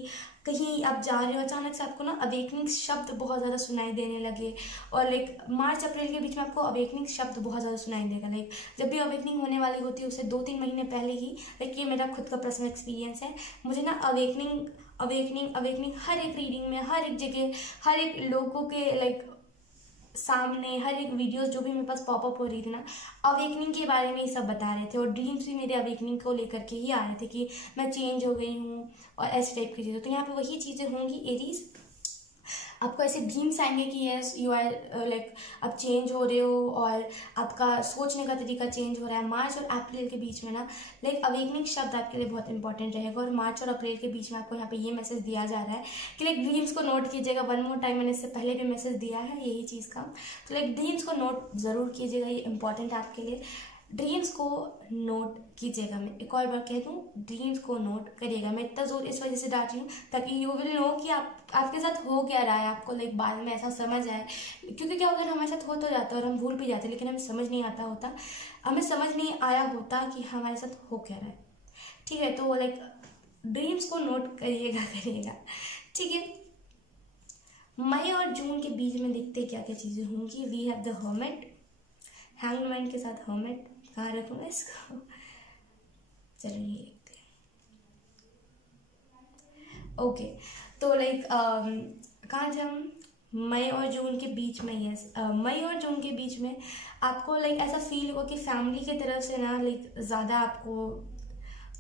कहीं आप जा रहे हो, अचानक से आपको ना अवेकनिंग शब्द बहुत ज़्यादा सुनाई देने लगे, और लाइक मार्च अप्रैल के बीच में आपको अवेकनिंग शब्द बहुत ज़्यादा सुनाई देगा। लाइक जब भी अवेकनिंग होने वाली होती है उससे 2-3 महीने पहले ही, लाइक ये मेरा खुद का पर्सनल एक्सपीरियंस है, मुझे ना अवेकनिंग हर एक रीडिंग में, हर एक जगह, हर एक लोगों के लाइक सामने, हर एक वीडियोस जो भी मेरे पास पॉपअप हो रही थी ना, अवेकनिंग के बारे में ही सब बता रहे थे, और ड्रीम्स भी मेरे अवेकनिंग को लेकर के ही आ रहे थे कि मैं चेंज हो गई हूँ और ऐसे टाइप की चीज़ें। तो यहाँ पे वही चीज़ें होंगी एरीज। आपको ऐसे ड्रीम्स आएंगे कि यस यू आर लाइक आप चेंज हो रहे हो, और आपका सोचने का तरीका चेंज हो रहा है। मार्च और अप्रैल के बीच में ना लाइक अवेकनिंग शब्द आपके लिए बहुत इंपॉर्टेंट रहेगा, और मार्च और अप्रैल के बीच में आपको यहाँ पे ये मैसेज दिया जा रहा है कि लाइक ड्रीम्स को नोट कीजिएगा। वन मोर टाइम, मैंने इससे पहले भी मैसेज दिया है यही चीज़ का, तो लाइक ड्रीम्स को नोट ज़रूर कीजिएगा, ये इंपॉर्टेंट है आपके लिए। ड्रीम्स को नोट कीजिएगा, मैं एक और बार कह दूँ, ड्रीम्स को नोट करिएगा। मैं इतना जोर इस वजह से डाल रही हूँ ताकि यू विल नो कि आपके साथ हो क्या रहा है, आपको लाइक बाद में ऐसा समझ आए। क्योंकि क्या होता है, हमारे साथ हो तो जाता है और हम भूल भी जाते हैं, लेकिन हमें समझ नहीं आया होता कि हमारे साथ हो क्या रहा है। ठीक है, तो लाइक ड्रीम्स को नोट करिएगा। ठीक है, मई और जून के बीच में देखते क्या क्या चीज़ें होंगी। We have the hermit, hanged man के साथ हर्मिट। कहाँ रखूँगा इसको, चलो ये देखते हैं। ओके, तो लाइक कहाँ थे हम, मई और जून के बीच में। यस, मई और जून के बीच में आपको लाइक ऐसा फील होगा कि फैमिली की तरफ से ना लाइक ज़्यादा आपको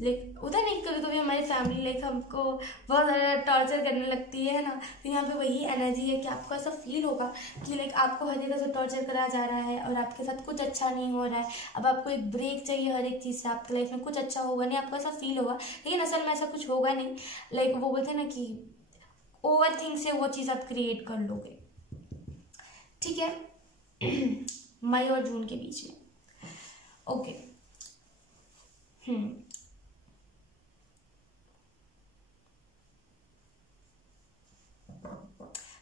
लाइक उधर नहीं, कभी कभी हमारी फैमिली लाइक हमको बहुत ज़्यादा टॉर्चर करने लगती है ना, तो यहाँ पे वही एनर्जी है कि आपको ऐसा फील होगा कि लाइक आपको हर जगह से टॉर्चर करा जा रहा है और आपके साथ कुछ अच्छा नहीं हो रहा है। अब आपको एक ब्रेक चाहिए हर एक चीज़ से, आपकी लाइफ में कुछ अच्छा होगा नहीं, आपको ऐसा फील होगा, लेकिन असल में ऐसा कुछ होगा नहीं। लाइक वो बोलते हैं ना कि ओवर थिंक से वो चीज़ आप क्रिएट कर लोगे। ठीक है, मई और जून के बीच में। ओके,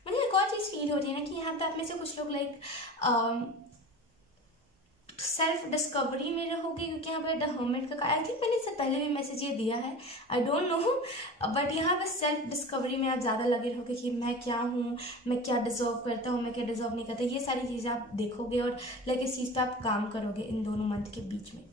मुझे एक और चीज़ फील हो रही है ना कि यहाँ पे आप में से कुछ लोग लाइक सेल्फ डिस्कवरी में रहोगे, क्योंकि यहाँ पे द हर्मिट का आई थिंक मैंने इससे पहले भी मैसेज ये दिया है, आई डोंट नो, बट यहाँ पे सेल्फ डिस्कवरी में आप ज़्यादा लगे रहोगे कि मैं क्या हूँ, मैं क्या डिजर्व करता हूँ, मैं क्या डिजर्व नहीं करता। ये सारी चीज़ें आप देखोगे और लाइक इस चीज़ पे आप काम करोगे इन दोनों मंथ के बीच में।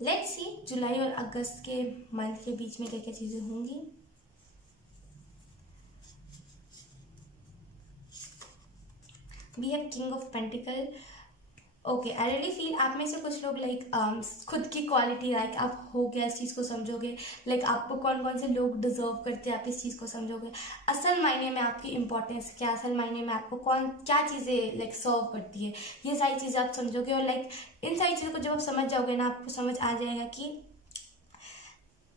लेट्स सी जुलाई और अगस्त के मंथ के बीच में क्या क्या चीज़ें होंगी। We have king of pentacle. Okay, I really feel आप में से कुछ लोग लाइक खुद की क्वालिटी, लाइक आप हो क्या इस चीज़ को समझोगे, लाइक आपको कौन कौन से लोग डिजर्व करते हैं, आप इस चीज़ को समझोगे। असल मायने में आपकी इंपॉर्टेंस क्या, असल मायने में आपको क्या चीज़ें लाइक सर्व करती है, ये सारी चीज़ें आप समझोगे। और लाइक इन सारी चीज़ों को जब आप समझ जाओगे ना, आपको समझ आ जाएगा कि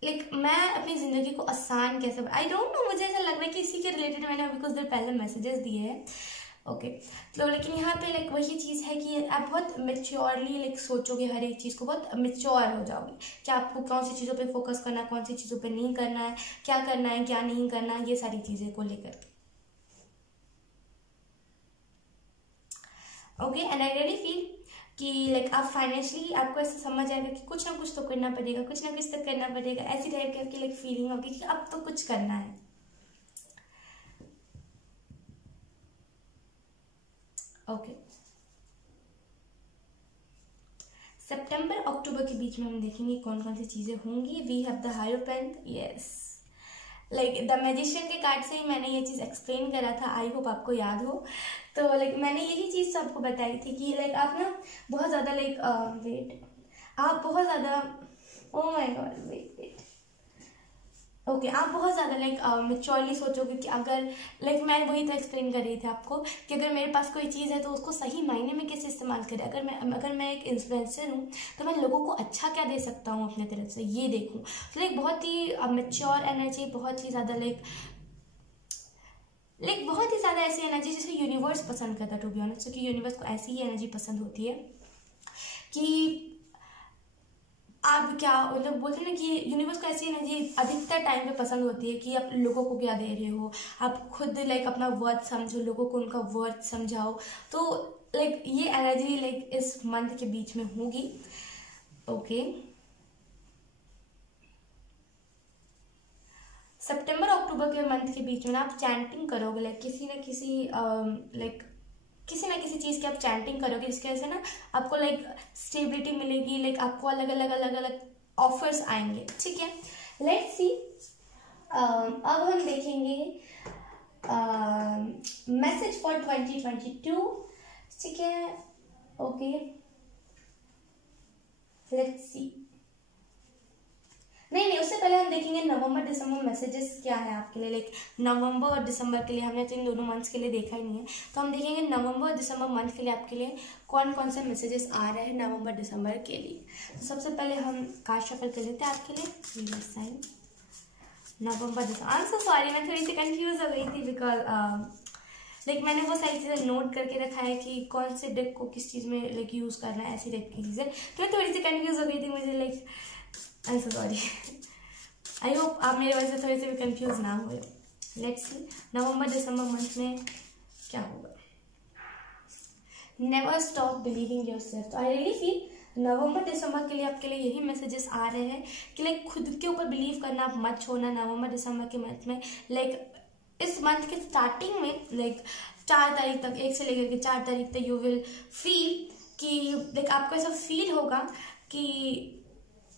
लाइक मैं अपनी ज़िंदगी को आसान कैसे, आई डोंट नो, मुझे ऐसा लग रहा है कि इसी के रिलेटेड मैंने अभी कुछ देर पहले मैसेजेस दिए हैं। ओके, तो लेकिन यहाँ पे लाइक वही चीज़ है कि आप बहुत मेच्योरली लाइक सोचोगे, हर एक चीज़ को बहुत मेच्योर हो जाओगे कि आपको कौन सी चीज़ों पे फोकस करना है, कौन सी चीज़ों पे नहीं करना है, क्या करना है क्या नहीं करना है, ये सारी चीज़ें को लेकर। Okay, and I really feel कि लाइक आप फाइनेंशियली आपको ऐसा समझ आएगा कि कुछ ना कुछ तो करना पड़ेगा, कुछ ना कुछ तो करना पड़ेगा, ऐसी टाइप की आपकी लाइक फीलिंग होगी कि अब तो कुछ करना है। ओके, सितंबर अक्टूबर के बीच में हम देखेंगे कौन कौन सी चीज़ें होंगी। We have the hierophant, yes, like the magician के कार्ड से ही मैंने ये चीज़ एक्सप्लेन करा था, आई होप आपको याद हो। तो लाइक मैंने यही चीज़ आपको बताई थी कि लाइक आप ना बहुत ज़्यादा लाइक वेट, आप बहुत ज़्यादा, oh my god, wait okay, आप बहुत ज़्यादा लाइक मेच्योरली सोचोगे कि अगर लाइक मैं वही तो एक्सप्लेन कर रही थी आपको कि अगर मेरे पास कोई चीज़ है तो उसको सही मायने में कैसे इस्तेमाल करें। अगर मैं एक इन्फ्लुएंसर हूँ तो मैं लोगों को अच्छा क्या दे सकता हूँ अपने तरफ से, ये देखूँ। तो लाइक बहुत ही मेच्योर एनर्जी, बहुत ही ज़्यादा लाइक बहुत ही ज़्यादा ऐसी एनर्जी जिसे यूनिवर्स पसंद करता है, टू बी ऑनेस्ट, क्योंकि यूनिवर्स को ऐसी ही एनर्जी पसंद होती है कि आप क्या मतलब बोलते हैं ना कि यूनिवर्स को ऐसी एनर्जी अधिकतर टाइम पे पसंद होती है कि आप लोगों को क्या दे रहे हो, आप खुद लाइक अपना वर्थ समझो, लोगों को उनका वर्थ समझाओ। तो लाइक ये एनर्जी लाइक इस मंथ के बीच में होगी। ओके, सितंबर अक्टूबर के मंथ के बीच में आप चैंटिंग करोगे, लाइक किसी ना किसी चीज़ की आप चैंटिंग करोगे, जिसकी वजह से ना आपको लाइक स्टेबिलिटी मिलेगी, लाइक आपको अलग अलग ऑफर्स आएंगे। ठीक है, लेट्स सी। अब हम देखेंगे मैसेज फॉर 2022। ठीक है, ओके, लेट्स सी। नहीं, उससे पहले हम देखेंगे नवंबर दिसंबर मैसेजेस क्या है आपके लिए। लाइक नवंबर और दिसंबर के लिए हमने तो इन दोनों मंथ्स के लिए देखा ही नहीं है, तो हम देखेंगे नवंबर और दिसंबर मंथ के लिए आपके लिए कौन कौन से मैसेजेस आ रहे हैं नवंबर दिसंबर के लिए। तो सबसे पहले हम कार्ड शफल कर लेते हैं आपके लिए साइन नवंबर दिसंबर। आई एम सो सॉरी, मैं थोड़ी सी कंफ्यूज हो गई थी बिकॉज लाइक मैंने वो सारी चीज़ें नोट करके रखा है कि कौन से डेक को किस चीज़ में लाइक यूज़ करना है, ऐसी टाइप की चीज़ें, तो मैं थोड़ी सी कंफ्यूज हो गई थी। मुझे like I am so sorry, I hope आप मेरे वजह से थोड़े से भी कंफ्यूज ना हुए। Let's see November December month में क्या होगा। Never stop believing yourself. तो आई रियली फील नवंबर दिसंबर के लिए आपके लिए यही मैसेजेस आ रहे हैं कि लाइक खुद के ऊपर बिलीव करना आप मत छोड़ना नवंबर दिसंबर के मंथ में। लाइक इस मंथ के स्टार्टिंग में लाइक 4 तारीख तक, 1 से लेकर के 4 तारीख तक यू विल फील कि लाइक आपको ऐसा फील होगा कि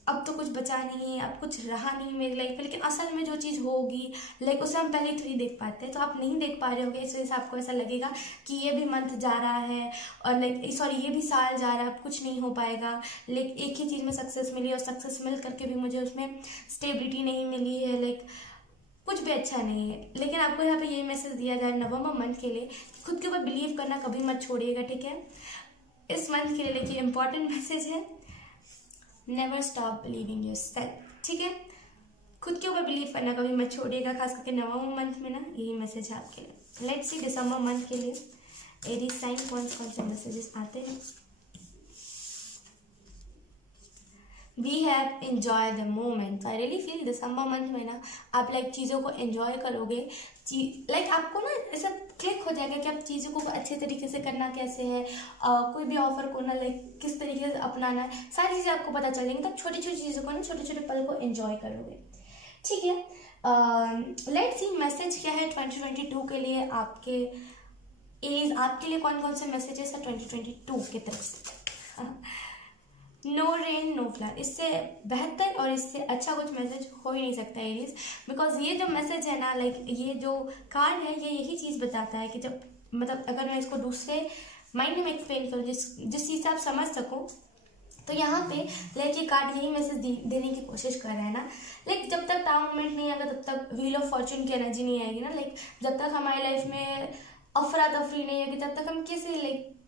अब तो कुछ बचा नहीं, अब कुछ रहा नहीं मेरी लाइफ में। लेकिन असल में जो चीज़ होगी लाइक उसे हम पहले थोड़ी देख पाते हैं, तो आप नहीं देख पा रहे होगे, इस वजह से आपको ऐसा लगेगा कि ये भी मंथ जा रहा है और लाइक सॉरी ये भी साल जा रहा है, अब कुछ नहीं हो पाएगा। लाइक एक ही चीज़ में सक्सेस मिली और सक्सेस मिल करके भी मुझे उसमें स्टेबिलिटी नहीं मिली है, लाइक कुछ भी अच्छा नहीं है। लेकिन आपको यहाँ पे यही मैसेज दिया जाए नवंबर मंथ के लिए, खुद के ऊपर बिलीव करना कभी मत छोड़िएगा। ठीक है, इस मंथ के लिए देखिए इंपॉर्टेंट मैसेज है, नेवर स्टॉप बिलीविंग योरसेल्फ। ठीक है, खुद के ऊपर बिलीव करना कभी मत छोड़िएगा, खास करके नवंबर मंथ में ना यही मैसेज है आपके लिए। लेट्स सी दिसंबर मंथ के लिए एरीज साइन कौन से मैसेजेस आते हैं। We have enjoy the moment. I really feel दिसंबर मंथ में ना आप लाइक चीज़ों को एंजॉय करोगे, लाइक आपको ना ऐसा क्लिक हो जाएगा कि आप चीज़ों को अच्छे तरीके से करना कैसे है, कोई भी ऑफर को ना लाइक किस तरीके से अपनाना है, सारी चीज़ें आपको पता चल जाएंगी। तो छोटी छोटी चीज़ों को ना, छोटे छोटे पल को एंजॉय करोगे। ठीक है, लेट्स सी मैसेज क्या है 2022 के लिए आपके एज, आपके लिए कौन कौन से मैसेजेस है 2022 की तरफ से। नो रेन नो फ्लड, इससे बेहतर और इससे अच्छा कुछ मैसेज हो ही नहीं सकता एरीज, बिकॉज ये जो मैसेज है ना लाइक ये जो कार्ड है ये यही चीज़ बताता है कि जब मतलब अगर मैं इसको दूसरे माइंड में एक्सप्लेन करूँ जिस चीज़ से आप समझ सको, तो यहाँ पे लाइक ये कार्ड यही मैसेज देने की कोशिश कर रहा है ना, लाइक जब तक टाउन मोमेंट नहीं आएगा तब तक व्हील ऑफ फॉर्चून की एनर्जी नहीं आएगी ना, लाइक जब तक हमारी लाइफ में अफरा तफरी नहीं होगी तब तक हम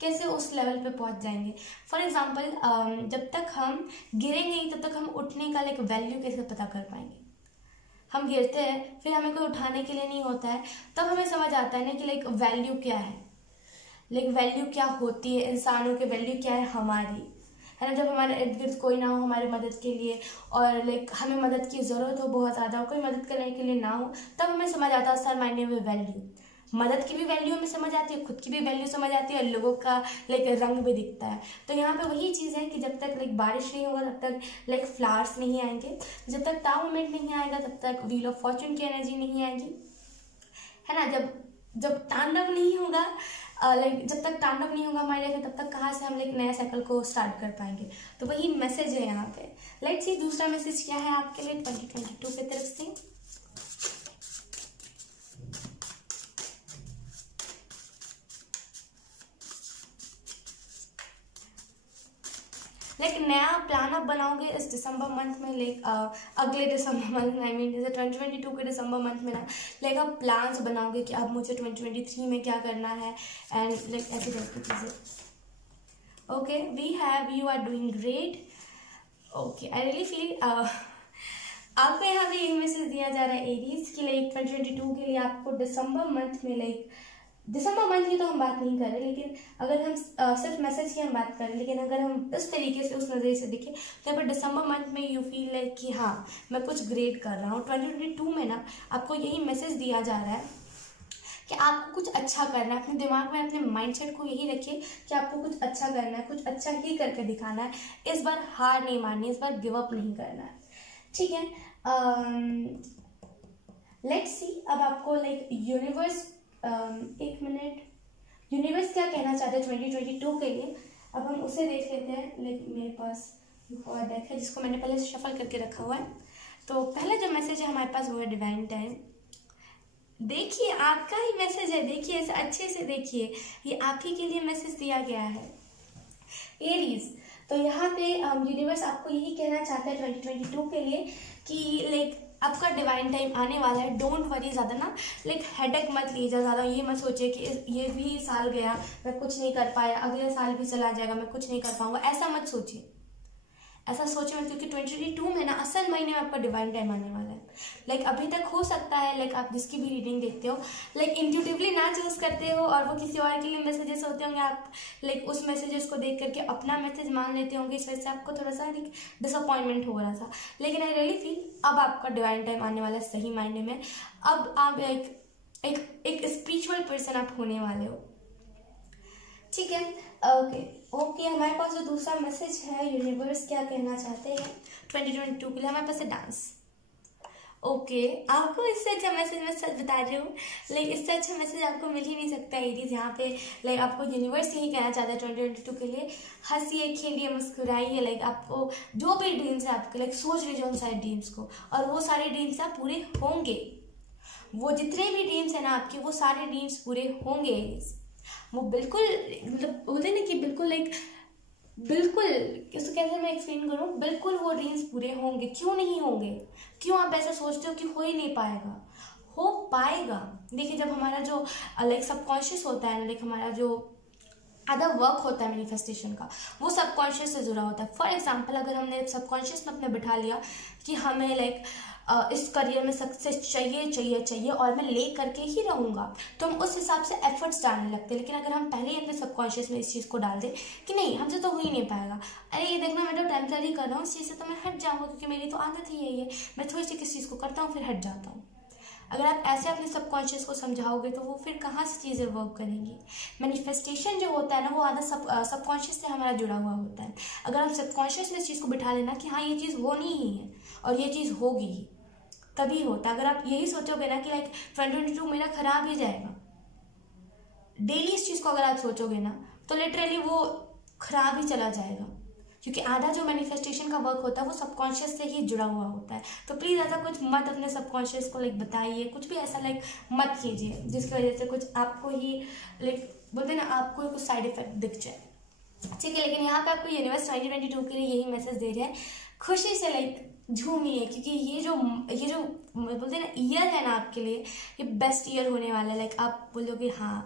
कैसे उस लेवल पे पहुंच जाएंगे। फॉर एग्जांपल जब तक हम गिरेंगे तब तक हम उठने का लाइक वैल्यू कैसे पता कर पाएंगे। हम गिरते हैं फिर हमें कोई उठाने के लिए नहीं होता है, तब हमें समझ आता है ना कि लाइक वैल्यू क्या है, लाइक वैल्यू क्या होती है, इंसानों की वैल्यू क्या है हमारी, है ना। जब हमारे इर्द गिर्द कोई ना हो हमारी मदद के लिए और लाइक हमें मदद की ज़रूरत हो बहुत ज़्यादा, कोई मदद करने के लिए ना हो, तब हमें समझ आता है असल मायने में वैल्यू, मदद की भी वैल्यू हमें समझ आती है, खुद की भी वैल्यू समझ आती है और लोगों का लाइक रंग भी दिखता है। तो यहाँ पे वही चीज़ है कि जब तक लाइक बारिश नहीं होगा तब तक लाइक फ्लावर्स नहीं आएंगे, जब तक टाउन मोमेंट नहीं आएगा तब तक व्हील ऑफ फॉर्चून की एनर्जी नहीं आएगी, है ना। जब जब तांडव नहीं होगा, लाइक जब तक तांडव नहीं होगा हमारे लाइफ में, तब तक कहाँ से हम लाइक नया साइकिल को स्टार्ट कर पाएंगे। तो वही मैसेज है यहाँ पे। लेट्स सी दूसरा मैसेज क्या है आपके लिए 2022 की तरफ से। लाइक नया प्लान आप बनाओगे इस दिसंबर मंथ में, लाइक अगले दिसंबर मंथ में, आई मीन जैसे 2022 के दिसंबर मंथ में ना, लाइक आप प्लान्स बनाओगे कि अब मुझे 2023 में क्या करना है, एंड लाइक ऐसी टाइप की चीज़ें। Okay, we have you are doing great. Okay, I really feel आपको यहाँ पे एक मैसेज दिया जा रहा है एरीज की, लाइक 2022 के लिए आपको दिसंबर मंथ में, लाइक दिसंबर मंथ की तो हम बात नहीं कर रहे, लेकिन अगर हम सिर्फ मैसेज की हम बात करें, लेकिन अगर हम इस तरीके से उस नज़रिए से देखें तो यहाँ पर दिसंबर मंथ में यू फील लाइक कि हाँ मैं कुछ ग्रेट कर रहा हूँ। 2022 में ना आपको यही मैसेज दिया जा रहा है कि आपको कुछ अच्छा करना है। अपने दिमाग में, अपने माइंडसेट को यही रखिए कि आपको कुछ अच्छा करना है, कुछ अच्छा ही करके दिखाना है। इस बार हार नहीं माननी, इस बार गिव अप नहीं करना है, ठीक है। लेट्स सी अब आपको लाइक यूनिवर्स, एक मिनट, यूनिवर्स क्या कहना चाहते हैं 2022 के लिए, अब हम उसे देख लेते हैं। लाइक मेरे पास और डेक है जिसको मैंने पहले से शफल करके रखा हुआ है। तो पहला जो मैसेज है हमारे पास वो है डिवाइन टाइम। देखिए आपका ही मैसेज है, देखिए ऐसे अच्छे से देखिए, ये आप ही के लिए मैसेज दिया गया है एरीज। तो यहाँ पे यूनिवर्स आपको यही कहना चाहता है 2022 के लिए कि लाइक आपका डिवाइन टाइम आने वाला है। डोंट वरी, ज़्यादा ना लाइक हेडेक मत लीजिए, ज़्यादा ये मत सोचिए कि ये भी साल गया मैं कुछ नहीं कर पाया, अगले साल भी चला जाएगा मैं कुछ नहीं कर पाऊंगा, ऐसा मत सोचिए, ऐसा सोचे मत, क्योंकि 2022 में ना असल महीने में आपका डिवाइन टाइम आने वाला है। लाइक अभी तक हो सकता है लाइक आप जिसकी भी रीडिंग देखते हो लाइक इंट्यूटिवली ना चूज करते हो और वो किसी और के लिए मैसेजेस होते होंगे, आप लाइक उस मैसेजेस को देख करके अपना मैसेज मान लेते होंगे, इस वजह से आपको थोड़ा सा लाइक डिसअपॉइंटमेंट हो रहा था। लेकिन आई रियली फील अब आपका डिवाइन टाइम आने वाला है सही मायने में। अब आप एक स्पिरिचुअल पर्सन आप होने वाले हो, ठीक है। ओके, हमारे पास जो दूसरा मैसेज है यूनिवर्स क्या कहना चाहते हैं 2022 के लिए, हमारे पास है डांस। ओके, आपको इससे अच्छा मैसेज, मैं सच बता रही हूँ, लाइक इससे अच्छा मैसेज आपको मिल ही नहीं सकता एरीज। यहाँ पे लाइक आपको यूनिवर्स यही कहना चाहता है 2022 के लिए, हंसिए, खेलिए, मुस्कुराइए। लाइक आपको जो भी ड्रीम्स है आपके, लाइक सोच लीजिए उन सारे ड्रीम्स को, और वो सारे ड्रीम्स आप पूरे होंगे। वो जितने भी ड्रीम्स है ना आपके, वो सारे ड्रीम्स पूरे होंगे एरीज। वो बिल्कुल मतलब बोलते ना कि बिल्कुल लाइक बिल्कुल, इसको कैसे मैं एक्सप्लेन करूँ, बिल्कुल वो ड्रीम्स पूरे होंगे। क्यों नहीं होंगे? क्यों आप ऐसा सोचते हो कि हो ही नहीं पाएगा? हो पाएगा। देखिए जब हमारा जो लाइक सबकॉन्शियस होता है, लाइक हमारा जो आधा वर्क होता है मैनिफेस्टेशन का, वो सबकॉन्शियस से जुड़ा होता है। फॉर एग्जाम्पल अगर हमने सबकॉन्शियस में अपने बिठा लिया कि हमें लाइक इस करियर में सक्सेस चाहिए और मैं ले करके ही रहूँगा, तो हम उस हिसाब से एफर्ट्स डालने लगते हैं। लेकिन अगर हम पहले ही अपने सबकॉन्शियस में इस चीज़ को डाल दें कि नहीं हमसे तो हो ही नहीं पाएगा, अरे ये देखना मैं तो टेम्पररी कर रहा हूँ, इस चीज़ से तो मैं हट जाऊँगा क्योंकि मेरी तो आदत ही यही है, मैं थोड़ी सी किस चीज़ को करता हूँ फिर हट जाता हूँ। अगर आप ऐसे अपने सबकॉन्शियस को समझाओगे तो वो फिर कहाँ से चीज़ें वर्क करेंगी। मैनिफेस्टेशन जो होता है ना वो आधा सबकॉन्शियस से हमारा जुड़ा हुआ होता है। अगर हम सबकॉन्शियस में इस चीज़ को बिठा लेना कि हाँ ये चीज़ होनी ही है और ये चीज़ होगी ही, तभी होता। अगर आप यही सोचोगे ना कि लाइक 2022 मेरा खराब ही जाएगा, डेली इस चीज़ को अगर आप सोचोगे ना तो लिटरली वो खराब ही चला जाएगा, क्योंकि आधा जो मैनिफेस्टेशन का वर्क होता है वो सबकॉन्शियस से ही जुड़ा हुआ होता है। तो प्लीज़ ऐसा कुछ मत अपने सबकॉन्शियस को लाइक बताइए, कुछ भी ऐसा लाइक मत कीजिए जिसकी वजह से कुछ आपको ही लाइक बोलते हैं ना आपको ही कुछ साइड इफेक्ट दिख जाए, ठीक है। लेकिन यहाँ पे आपको यूनिवर्स 2022 के लिए यही मैसेज दे रहे हैं, खुशी से लाइक झूमिए, क्योंकि ये जो बोलते हैं ना ईयर है ना आपके लिए ये बेस्ट ईयर होने वाला है। लाइक आप बोलोगे हाँ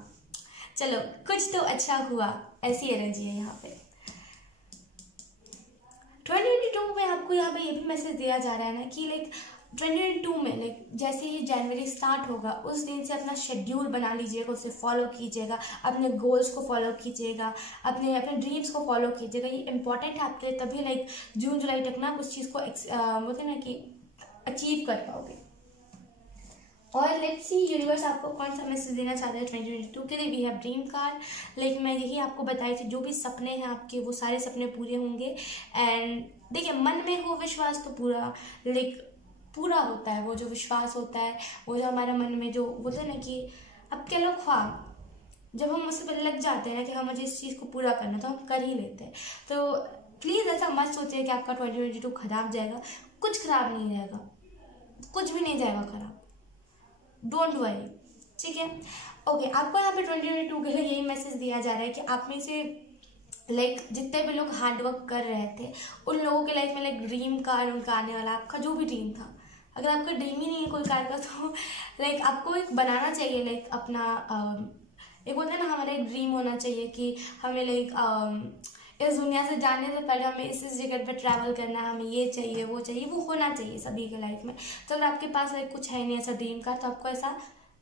चलो कुछ तो अच्छा हुआ, ऐसी एनर्जी है यहाँ पे। 2022 में आपको यहाँ पे ये भी मैसेज दिया जा रहा है ना कि लाइक 2022 में लाइक जैसे ही जनवरी स्टार्ट होगा उस दिन से अपना शेड्यूल बना लीजिएगा, उसे फॉलो कीजिएगा, अपने गोल्स को फॉलो कीजिएगा, अपने ड्रीम्स को फॉलो कीजिएगा। ये इंपॉर्टेंट है आपके लिए, तभी लाइक जून जुलाई तक ना आप उस चीज़ को बोलते हैं ना कि अचीव कर पाओगे। और लेट्स सी यूनिवर्स आपको कौन सा मैसेज देना चाहता है 2022 के लिए। We have dream card. Like मैं यही आपको बताई थी, जो भी सपने हैं आपके वो सारे सपने पूरे होंगे। एंड देखिए मन में हो विश्वास तो पूरा लाइक पूरा होता है, वो जो विश्वास होता है वो जो हमारा मन में जो बोलते हैं ना कि अब क्या लोग जब हम उससे पहले लग जाते हैं ना कि हाँ मुझे इस चीज़ को पूरा करना, तो हम कर ही लेते हैं। तो प्लीज़ ऐसा मत सोचिए कि आपका 2022 खराब जाएगा। कुछ खराब नहीं जाएगा, कुछ भी नहीं जाएगा खराब, डोंट वरी, ठीक है। ओके, आपको यहाँ पे 2022 के लिए यही मैसेज दिया जा रहा है कि आप में से जितने भी लोग हार्ड वर्क कर रहे थे उन लोगों के लाइफ में ड्रीम कार उनका आने वाला, आपका जो भी ड्रीम था, अगर आपका ड्रीम ही नहीं है कोई कार का, तो आपको एक बनाना चाहिए अपना एक होता है ना, हमारा एक ड्रीम होना चाहिए कि हमें इस दुनिया से जाने से पहले हमें इस जगह पर ट्रैवल करना है, हमें ये चाहिए वो चाहिए, वो होना चाहिए सभी के लाइफ में। तो अगर आपके पास कुछ है नहीं ऐसा ड्रीम का, तो आपको ऐसा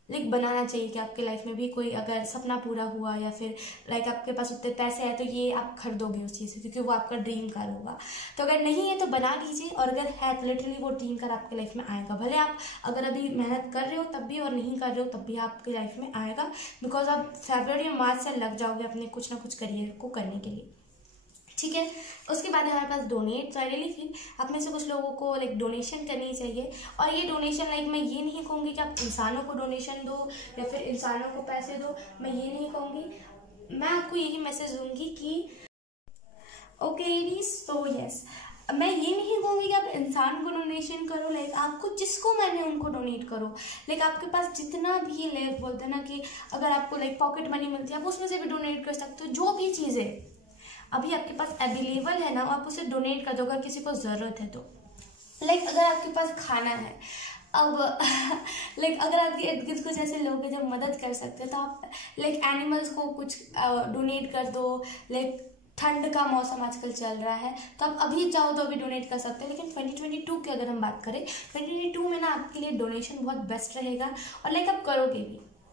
बनाना चाहिए कि आपके लाइफ में भी कोई अगर सपना पूरा हुआ या फिर आपके पास उतने पैसे हैं तो ये आप खरीदोगे उस चीज़ से, क्योंकि वो आपका ड्रीम कार होगा। तो अगर नहीं है तो बना लीजिए, और अगर है तो लिटरली वो ड्रीम कार आपके लाइफ में आएगा। भले आप अगर अभी मेहनत कर रहे हो तब भी और नहीं कर रहे हो तब भी आपकी लाइफ में आएगा, बिकॉज आप फरवरी और मार्च से लग जाओगे अपने कुछ ना कुछ करियर को करने के लिए, ठीक है। उसके बाद हमारे पास डोनेट। तो आई रियली फील आप में से कुछ लोगों को डोनेशन करनी चाहिए, और ये डोनेशन मैं ये नहीं कहूँगी कि आप इंसानों को डोनेशन दो या फिर इंसानों को पैसे दो, मैं ये नहीं कहूँगी। मैं आपको यही मैसेज दूंगी कि ओके एरीज, तो यस, मैं ये नहीं कहूँगी कि आप इंसान को डोनेशन करो, आपको जिसको मैंने उनको डोनेट करो। आपके पास जितना भी बोलते हैं ना कि अगर आपको पॉकेट मनी मिलती है आप उसमें से भी डोनेट कर सकते हो। जो भी चीज़ें अभी आपके पास अवेलेबल है ना, आप उसे डोनेट कर दो अगर किसी को ज़रूरत है तो। अगर आपके पास खाना है, अब अगर आपके इर्द गिर्द कुछ ऐसे लोग हैं जो मदद कर सकते हैं तो आप एनिमल्स को कुछ डोनेट कर दो। ठंड का मौसम आजकल चल रहा है तो आप अभी चाहो तो अभी डोनेट कर सकते हैं। लेकिन 2022 की अगर हम बात करें, 2022 में ना आपके लिए डोनेशन बहुत बेस्ट रहेगा, और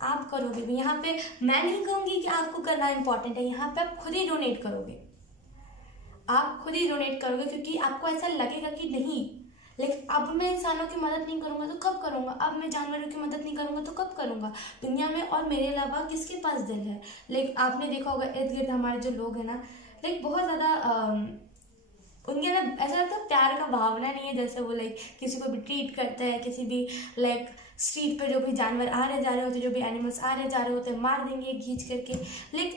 आप करोगे भी। यहाँ पे मैं नहीं कहूँगी कि आपको करना इंपॉर्टेंट है, यहाँ पे आप खुद ही डोनेट करोगे, क्योंकि आपको ऐसा लगेगा कि नहीं अब मैं इंसानों की मदद नहीं करूँगा तो कब करूँगा, अब मैं जानवरों की मदद नहीं करूँगा तो कब करूँगा, दुनिया में और मेरे अलावा किसके पास दिल है। आपने देखा होगा इर्द गिर्द हमारे जो लोग हैं ना, बहुत ज़्यादा उनके ना ऐसा लगता है प्यार का भावना नहीं है, जैसे वो किसी को भी ट्रीट करते हैं, किसी भी स्ट्रीट पे जो भी जानवर आ रहे जा रहे होते, जो भी एनिमल्स आ रहे जा रहे होते मार देंगे खींच करके।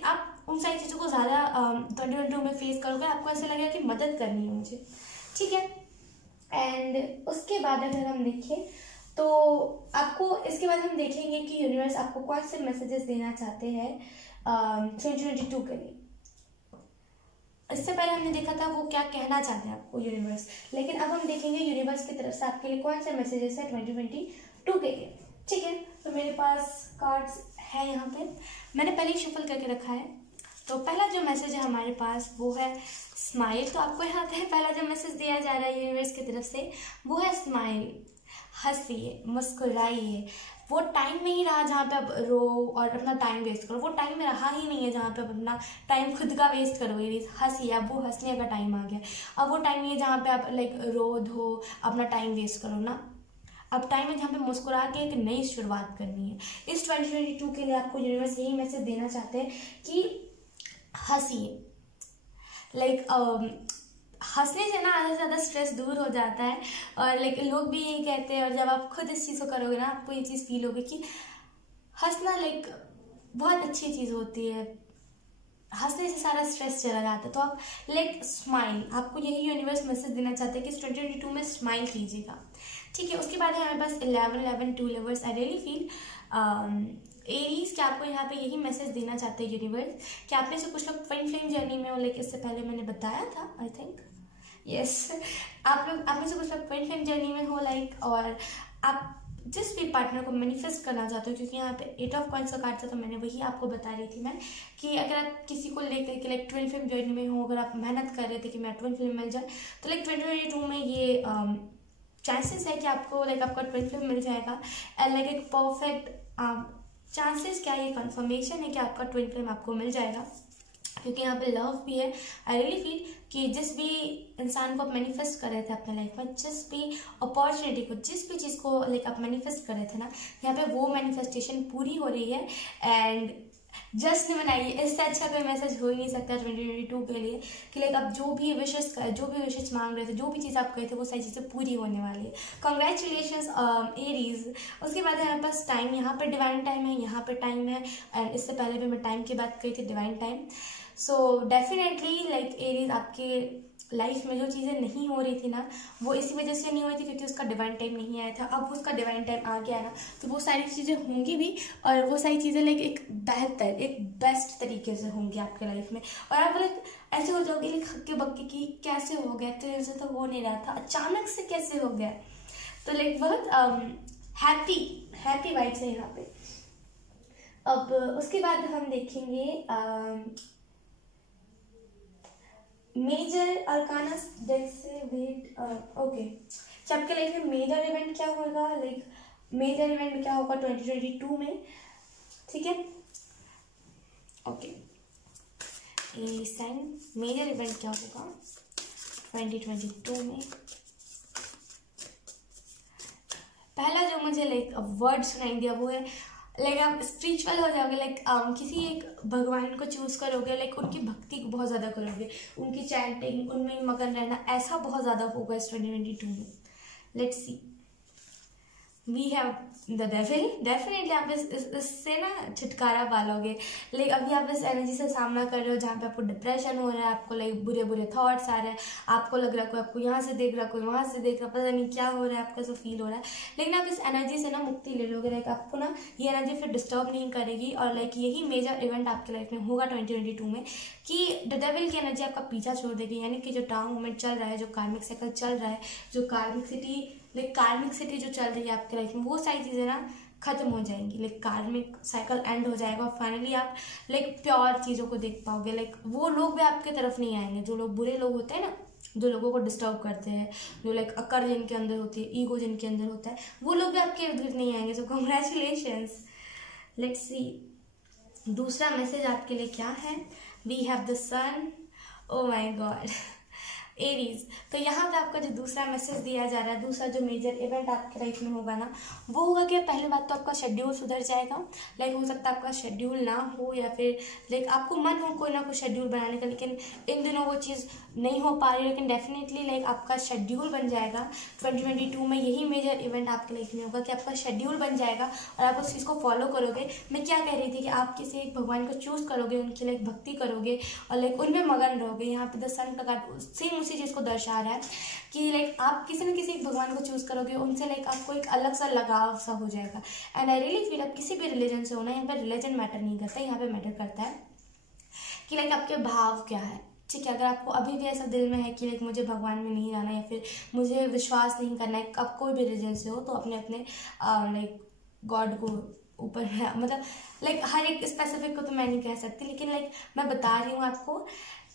आप उन सारी चीज़ों को ज़्यादा 2022 में फेस करोगे, आपको ऐसा लगेगा कि मदद करनी है मुझे, ठीक है। एंड उसके बाद अगर हम देखें तो आपको इसके बाद हम देखेंगे कि यूनिवर्स आपको कौन से मैसेजेस देना चाहते हैं 2022 के लिए। इससे पहले हमने देखा था वो क्या कहना चाहते हैं आपको यूनिवर्स, लेकिन अब हम देखेंगे यूनिवर्स की तरफ से आपके लिए कौन से मैसेजेस है 2022 के लिए, ठीक है। तो मेरे पास कार्ड्स है यहाँ पे, मैंने पहले ही शफल करके रखा है। तो पहला जो मैसेज है हमारे पास वो है स्माइल। तो आपको यहाँ पे पहला जो मैसेज दिया जा रहा है यूनिवर्स की तरफ से वो है स्माइल, हंसिए, मुस्कुराइए। वो टाइम नहीं रहा जहाँ पे आप रो और अपना टाइम वेस्ट करो, वो टाइम में रहा ही नहीं है जहाँ पे आप अपना टाइम खुद का वेस्ट करोगे। हंसिए, अब वो हंसने का टाइम आ गया। अब वो टाइम नहीं है जहाँ पे आप रो धो अपना टाइम वेस्ट करो ना, अब टाइम है जहाँ पे मुस्कुरा के एक नई शुरुआत करनी है। इस 2022 के लिए आपको यूनिवर्स यही मैसेज देना चाहते हैं कि हंसिए। हंसने से ना आधा से ज़्यादा स्ट्रेस दूर हो जाता है, और लोग भी यही कहते हैं, और जब आप खुद इस चीज़ को करोगे ना आपको ये चीज़ फील होगी कि हंसना बहुत अच्छी चीज़ होती है, हंसने से सारा स्ट्रेस चला जाता है। तो आप स्माइल, आपको यही यूनिवर्स मैसेज देना चाहते हैं कि इस 2022 में स्माइल कीजिएगा, ठीक है। उसके बाद है हमारे पास 11 2 लवर्स। आई रियली फील एरीज के आपको यहाँ पे यही मैसेज देना चाहते हैं यूनिवर्स कि आप में से कुछ लोग ट्विन फ्लेम जर्नी में हो, इससे पहले मैंने बताया था आई थिंक, यस, आप में से कुछ लोग ट्विन फ्लेम जर्नी में हो और आप जिस भी पार्टनर को मैनिफेस्ट करना चाहते हो, क्योंकि यहाँ पे 8 ऑफ कॉइंस का कार्ड था तो मैंने वही आपको बता रही थी मैं कि अगर आप किसी को लेकर के ट्विन फ्लेम जर्नी में हो, अगर आप मेहनत कर रहे थे कि मैं ट्विन फ्लेम मिल जाए, तो 2022 में ये चांसेस है कि आपको आपका ट्विन फ्लेम मिल जाएगा। एंड एक परफेक्ट चांसेस क्या, ये कंफर्मेशन है कि आपका ट्विन फ्लेम आपको मिल जाएगा, क्योंकि यहाँ पे लव भी है। आई रियली फील कि जिस भी इंसान को आप मैनिफेस्ट कर रहे थे अपने लाइफ में, जिस भी अपॉर्चुनिटी को, जिस भी चीज़ को आप मैनिफेस्ट कर रहे थे ना, यहाँ पे वो मैनिफेस्टेशन पूरी हो रही है। एंड जश्न मनाइए, इससे अच्छा कोई मैसेज हो ही नहीं सकता 2022 के लिए कि लाइक आप जो भी विशेष मांग रहे थे, जो भी चीज़ आप कहे थे, वो सारी चीज़ें पूरी होने वाली है। Congratulations Aries. उसके बाद हमारे पास टाइम, यहाँ पर डिवाइन टाइम है, यहाँ पर टाइम है, एंड इससे पहले भी मैं टाइम की बात करी थी, divine time. So definitely like Aries, आपके लाइफ में जो चीज़ें नहीं हो रही थी ना, वो इसी वजह से नहीं हो रही थी क्योंकि उसका डिवाइन टाइम नहीं आया था। अब उसका डिवाइन टाइम आ गया ना, तो वो सारी चीज़ें होंगी भी, और वो सारी चीज़ें लाइक एक बेहतर, एक बेस्ट तरीके से होंगी आपके लाइफ में। और आप लाइक ऐसे हो जाओगे लाइक हक्के बक्के की कैसे हो गया, तेरे से तो हो नहीं रहा था, अचानक से कैसे हो गया। तो लाइक बहुत हैप्पी वाइब्स है यहाँ पे। अब उसके बाद हम देखेंगे मेजर अरकाना डेक से वेट। ओके, आपके लाइफ में मेजर इवेंट क्या होगा, लाइक मेजर इवेंट क्या होगा 2022 में, ठीक है। ओके, ए साइन मेजर इवेंट क्या होगा 2022 में। पहला जो मुझे लाइक वर्ड सुनाई दिया वो है लाइक आप स्पिरिचुअल हो जाओगे, लाइक किसी एक भगवान को चूज करोगे, लाइक उनकी भक्ति को बहुत ज़्यादा करोगे, उनकी चैंटिंग, उनमें मगन रहना, ऐसा बहुत ज़्यादा होगा इस 2022 में। Let's see, we have the devil. Definitely आप इससे ना छुटकारा पालोगे। लाइक अभी आप इस एनर्जी से सामना कर रहे हो जहाँ पे आपको डिप्रेशन हो रहा है, आपको लाइक बुरे बुरे थॉट्स आ रहे हैं, आपको लग रहा है कोई आपको यहाँ से देख रहा, कोई वहाँ से देख रहा, पता नहीं क्या हो रहा है, आपको ऐसा फील हो रहा है। लेकिन आप इस एनर्जी से ना मुक्ति ले लोगे, लाइक आपको ना ये एनर्जी फिर डिस्टर्ब नहीं करेगी। और लाइक यही मेजर इवेंट आपके लाइफ में होगा 2022 में कि द डेविल की एनर्जी आपका पीछा छोड़ देगी। यानी कि जो टाउन मूवमेंट चल रहा है, जो कार्मिक साइकिल चल रहा है, जो कार्मिक सिटी जो चल रही है आपके लाइफ में, वो सारी चीज़ें ना खत्म हो जाएंगी। लाइक कार्मिक साइकिल एंड हो जाएगा और फाइनली आप लाइक प्योर चीज़ों को देख पाओगे। लाइक वो लोग भी आपके तरफ नहीं आएंगे, जो लोग बुरे लोग होते हैं ना, जो लोगों को डिस्टर्ब करते हैं, जो लाइक अक्कड़ जिनके अंदर होती है, ईगो जिनके अंदर होता है, वो लोग भी आपके इर्द गिर्द नहीं आएंगे। सो कॉन्ग्रेचुलेशंस। लेट्स सी दूसरा मैसेज आपके लिए क्या है। We have the sun. Oh my god, Aries. तो यहाँ पे आपका जो दूसरा मैसेज दिया जा रहा है, दूसरा जो मेजर इवेंट आपके लाइफ में होगा ना, वो होगा कि पहले बात तो आपका शेड्यूल सुधर जाएगा। लाइक हो सकता है आपका शेड्यूल ना हो, या फिर लाइक आपको मन हो कोई ना कोई शेड्यूल बनाने का, लेकिन इन दिनों वो चीज़ नहीं हो पा रही। लेकिन डेफिनेटली लाइक आपका शेड्यूल बन जाएगा 2022 में। यही मेजर इवेंट आपके लाइफ में होगा कि आपका शेड्यूल बन जाएगा और आप उस चीज़ को फॉलो करोगे। मैं क्या कह रही थी कि आप किसी एक भगवान को चूज़ करोगे, उनकी लाइक भक्ति करोगे और लाइक उनमें मगन रहोगे। यहाँ पे द सन का कार्ड सेम उसी चीज़ को दर्शा रहा है कि लाइक आप किसी न किसी एक भगवान को चूज़ करोगे, उनसे लाइक आपको एक अलग सा लगाव सा हो जाएगा। एंड आई रियली फील आप किसी भी रिलीजन से होना, यहाँ पर रिलीजन मैटर नहीं करता, यहाँ पे मैटर करता है कि लाइक आपके भाव क्या है। ठीक है, अगर आपको अभी भी ऐसा दिल में है कि लाइक मुझे भगवान में नहीं रहना या फिर मुझे विश्वास नहीं करना है, आप कोई भी रिलीजन से हो, तो अपने अपने लाइक गॉड को ऊपर मतलब लाइक हर एक स्पेसिफिक को तो मैं नहीं कह सकती, लेकिन लाइक मैं बता रही हूँ आपको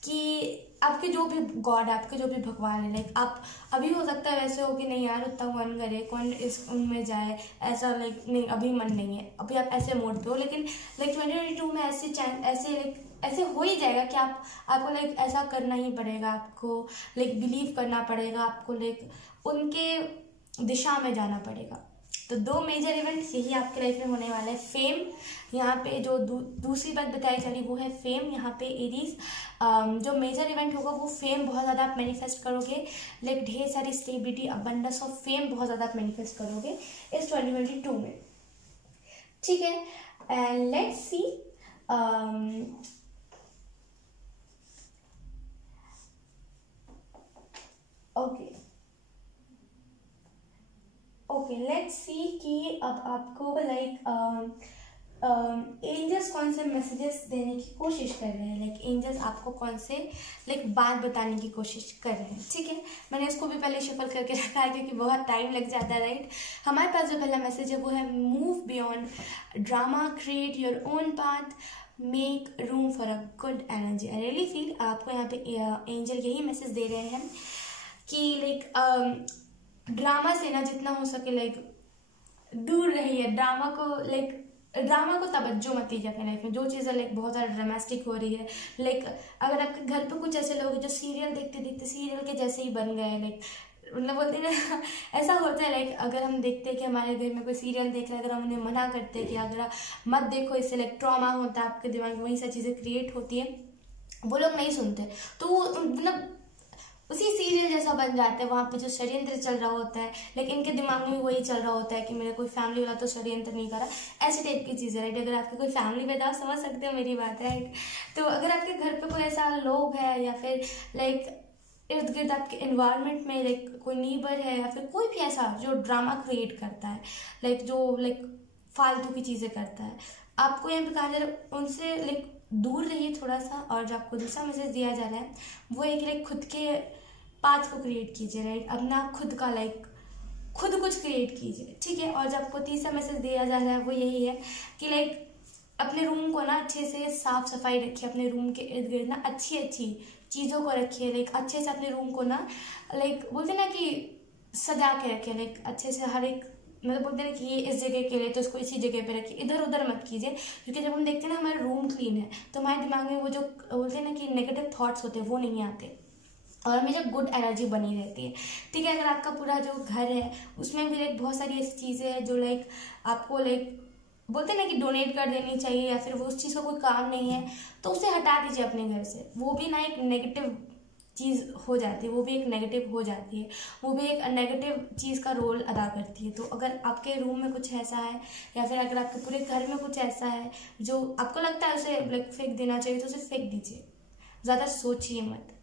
कि आपके जो भी गॉड है, आपके जो भी भगवान है, लाइक आप अभी हो सकता है वैसे हो कि नहीं यार उतना मन करे, कौन इस उनमें जाए, ऐसा लाइक नहीं अभी मन नहीं है, अभी आप ऐसे मोड पे हो। लेकिन लाइक 2022 में ऐसे हो ही जाएगा कि आपको लाइक ऐसा करना ही पड़ेगा, आपको लाइक बिलीव करना पड़ेगा, आपको लाइक उनके दिशा में जाना पड़ेगा। तो दो मेजर इवेंट्स यही आपके लाइफ में होने वाला है। फेम, यहाँ पे जो दूसरी बात बताई जा रही वो है फेम। यहाँ पे एरीज जो मेजर इवेंट होगा वो फेम, बहुत ज़्यादा आप मैनिफेस्ट करोगे, लाइक ढेर सारी स्टेबिलिटी, अबंडेंस ऑफ फेम बहुत ज़्यादा आप मैनिफेस्ट करोगे इस 2022 में। ठीक है, and let's see okay let's see कि अब आपको लाइक एंजल्स कौन से मैसेजेस देने की कोशिश कर रहे हैं, लाइक एंजल्स आपको कौन से लाइक बात बताने की कोशिश कर रहे हैं। ठीक है, मैंने इसको भी पहले शफल करके रखा है क्योंकि बहुत टाइम लग जाता है, राइट। हमारे पास जो पहला मैसेज है वो है move beyond drama, create your own path, make room for a good energy. I really feel आपको यहाँ पे एंजल यही मैसेज दे रहे हैं कि लाइक ड्रामा से ना जितना हो सके लाइक दूर रहिए। ड्रामा को तवज्जो मत दीजिए अपने लाइफ में। जो चीज़ें लाइक बहुत ज़्यादा ड्रामेस्टिक हो रही है, लाइक अगर आपके घर पे कुछ ऐसे लोग जो सीरियल देखते देखते सीरियल के जैसे ही बन गए, लाइक मतलब बोलते हैं ना ऐसा होता है लाइक अगर हम देखते हैं कि हमारे घर में कोई सीरियल देख रहा है, अगर हम उन्हें मना करते हैं कि अगर मत देखो, इससे लाइक ट्रॉमा होता है, आपके दिमाग में वही सारी चीज़ें क्रिएट होती है, वो लोग नहीं सुनते, तो वो मतलब उसी सीरियल जैसा बन जाता है। वहाँ पे जो षड्यंत्र चल रहा होता है, लेकिन इनके दिमाग में वही चल रहा होता है कि मेरा कोई फैमिली वाला तो षड्यंत्र नहीं कर रहा, ऐसे टाइप की चीज़ें। राइट, अगर आपके कोई फैमिली में, तो आप समझ सकते हो मेरी बात, राइट। तो अगर आपके घर पे कोई ऐसा लोग है या फिर लाइक इर्द गिर्द आपके इन्वायरमेंट में लाइक कोई नीबर है या फिर कोई भी ऐसा जो ड्रामा क्रिएट करता है, लाइक जो लाइक फालतू की चीज़ें करता है, आपको यहाँ पे कहा जा रहा है उनसे लाइक दूर रहिए थोड़ा सा। और जो आपको दूसरा मैसेज दिया जा रहा है वो है कि लाइक खुद के पाथ को क्रिएट कीजिए, राइट, अपना खुद का लाइक खुद कुछ क्रिएट कीजिए, ठीक है। और जो आपको तीसरा मैसेज दिया जा रहा है वो यही है कि लाइक अपने रूम को ना अच्छे से साफ सफाई रखिए, अपने रूम के इर्द गिर्द ना अच्छी अच्छी चीज़ों को रखिए, लाइक अच्छे से अपने रूम को ना लाइक बोलते ना कि सजा के रखिए, लाइक अच्छे से हर एक मतलब बोलते हैं कि ये इस जगह के लिए तो इसको इसी जगह पे रखिए, इधर उधर मत कीजिए। क्योंकि जब हम देखते हैं ना हमारा रूम क्लीन है तो हमारे दिमाग में वो जो बोलते हैं ना कि नेगेटिव थॉट्स होते हैं वो नहीं आते और हमेशा गुड एनर्जी बनी रहती है, ठीक है। अगर आपका पूरा जो घर है उसमें भी लाइक बहुत सारी ऐसी चीज़ें हैं जो लाइक आपको लाइक बोलते हैं ना कि डोनेट कर देनी चाहिए या फिर वो उस चीज़ का कोई काम नहीं है तो उसे हटा दीजिए अपने घर से। वो भी ना एक नेगेटिव चीज़ हो जाती है, वो भी एक नेगेटिव हो जाती है, वो भी एक नेगेटिव चीज़ का रोल अदा करती है। तो अगर आपके रूम में कुछ ऐसा है या फिर अगर आपके पूरे घर में कुछ ऐसा है जो आपको लगता है उसे लाइक फेंक देना चाहिए तो उसे फेंक दीजिए, ज़्यादा सोचिए मत,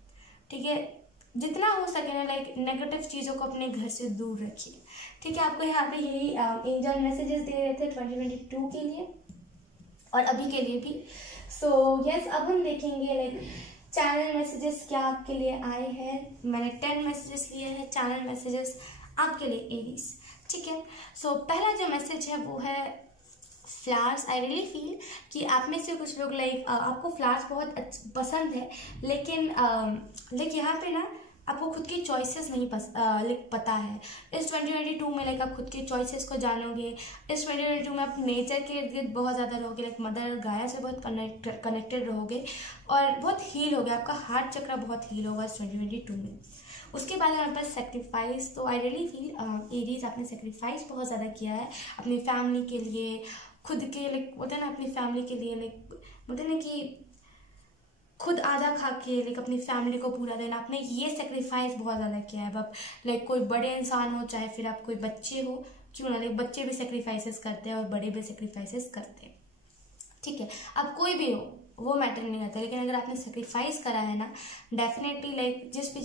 ठीक है। जितना हो सके ना लाइक नेगेटिव चीज़ों को अपने घर से दूर रखिए, ठीक है। आपको यहाँ पे यही एंजल मैसेजेस दे रहे थे 2022 के लिए और अभी के लिए भी। सो यस, अब हम देखेंगे लाइक चैनल मैसेजेस क्या आपके लिए आए हैं। मैंने 10 मैसेजेस लिए हैं चैनल मैसेजेस आपके लिए एरीज, ठीक है। सो पहला जो मैसेज है वो है फ्लावर्स। आई रियली फील कि आप में से कुछ लोग लाइक आपको फ्लावर्स बहुत पसंद है, लेकिन लाइक यहाँ पे ना आपको खुद की चॉइसेस नहीं लाइक पता है। इस 2022 में लाइक आप खुद की चॉइसेस को जानोगे। इस 2022 में आप नेचर के इर्द गिर्द बहुत ज़्यादा रहोगे, लाइक मदर गाया से बहुत कनेक्टेड रहोगे और बहुत हील होगा, आपका हार्ट चक्र बहुत हील होगा इस 2022 में। उसके बाद हमारे पास सेक्रीफाइस। तो आई रियली फील एरीज आपने सेक्रीफाइस बहुत ज़्यादा किया है अपनी फैमिली के लिए, खुद के लाइक बोलते हैं ना अपनी फैमिली के लिए, लाइक बोलते हैं ना कि खुद आधा खा के लाइक अपनी फैमिली को पूरा देना, आपने ये सेक्रीफाइस बहुत ज़्यादा किया है। अब लाइक कोई बड़े इंसान हो चाहे फिर आप कोई बच्चे हो, क्यों ना, लाइक बच्चे भी सेक्रीफाइसेस करते हैं और बड़े भी सेक्रीफाइसेस करते हैं, ठीक है। अब कोई भी हो वो मैटर नहीं करता, लेकिन अगर आपने सेक्रीफाइस करा है ना डेफिनेटली लाइक जिस भी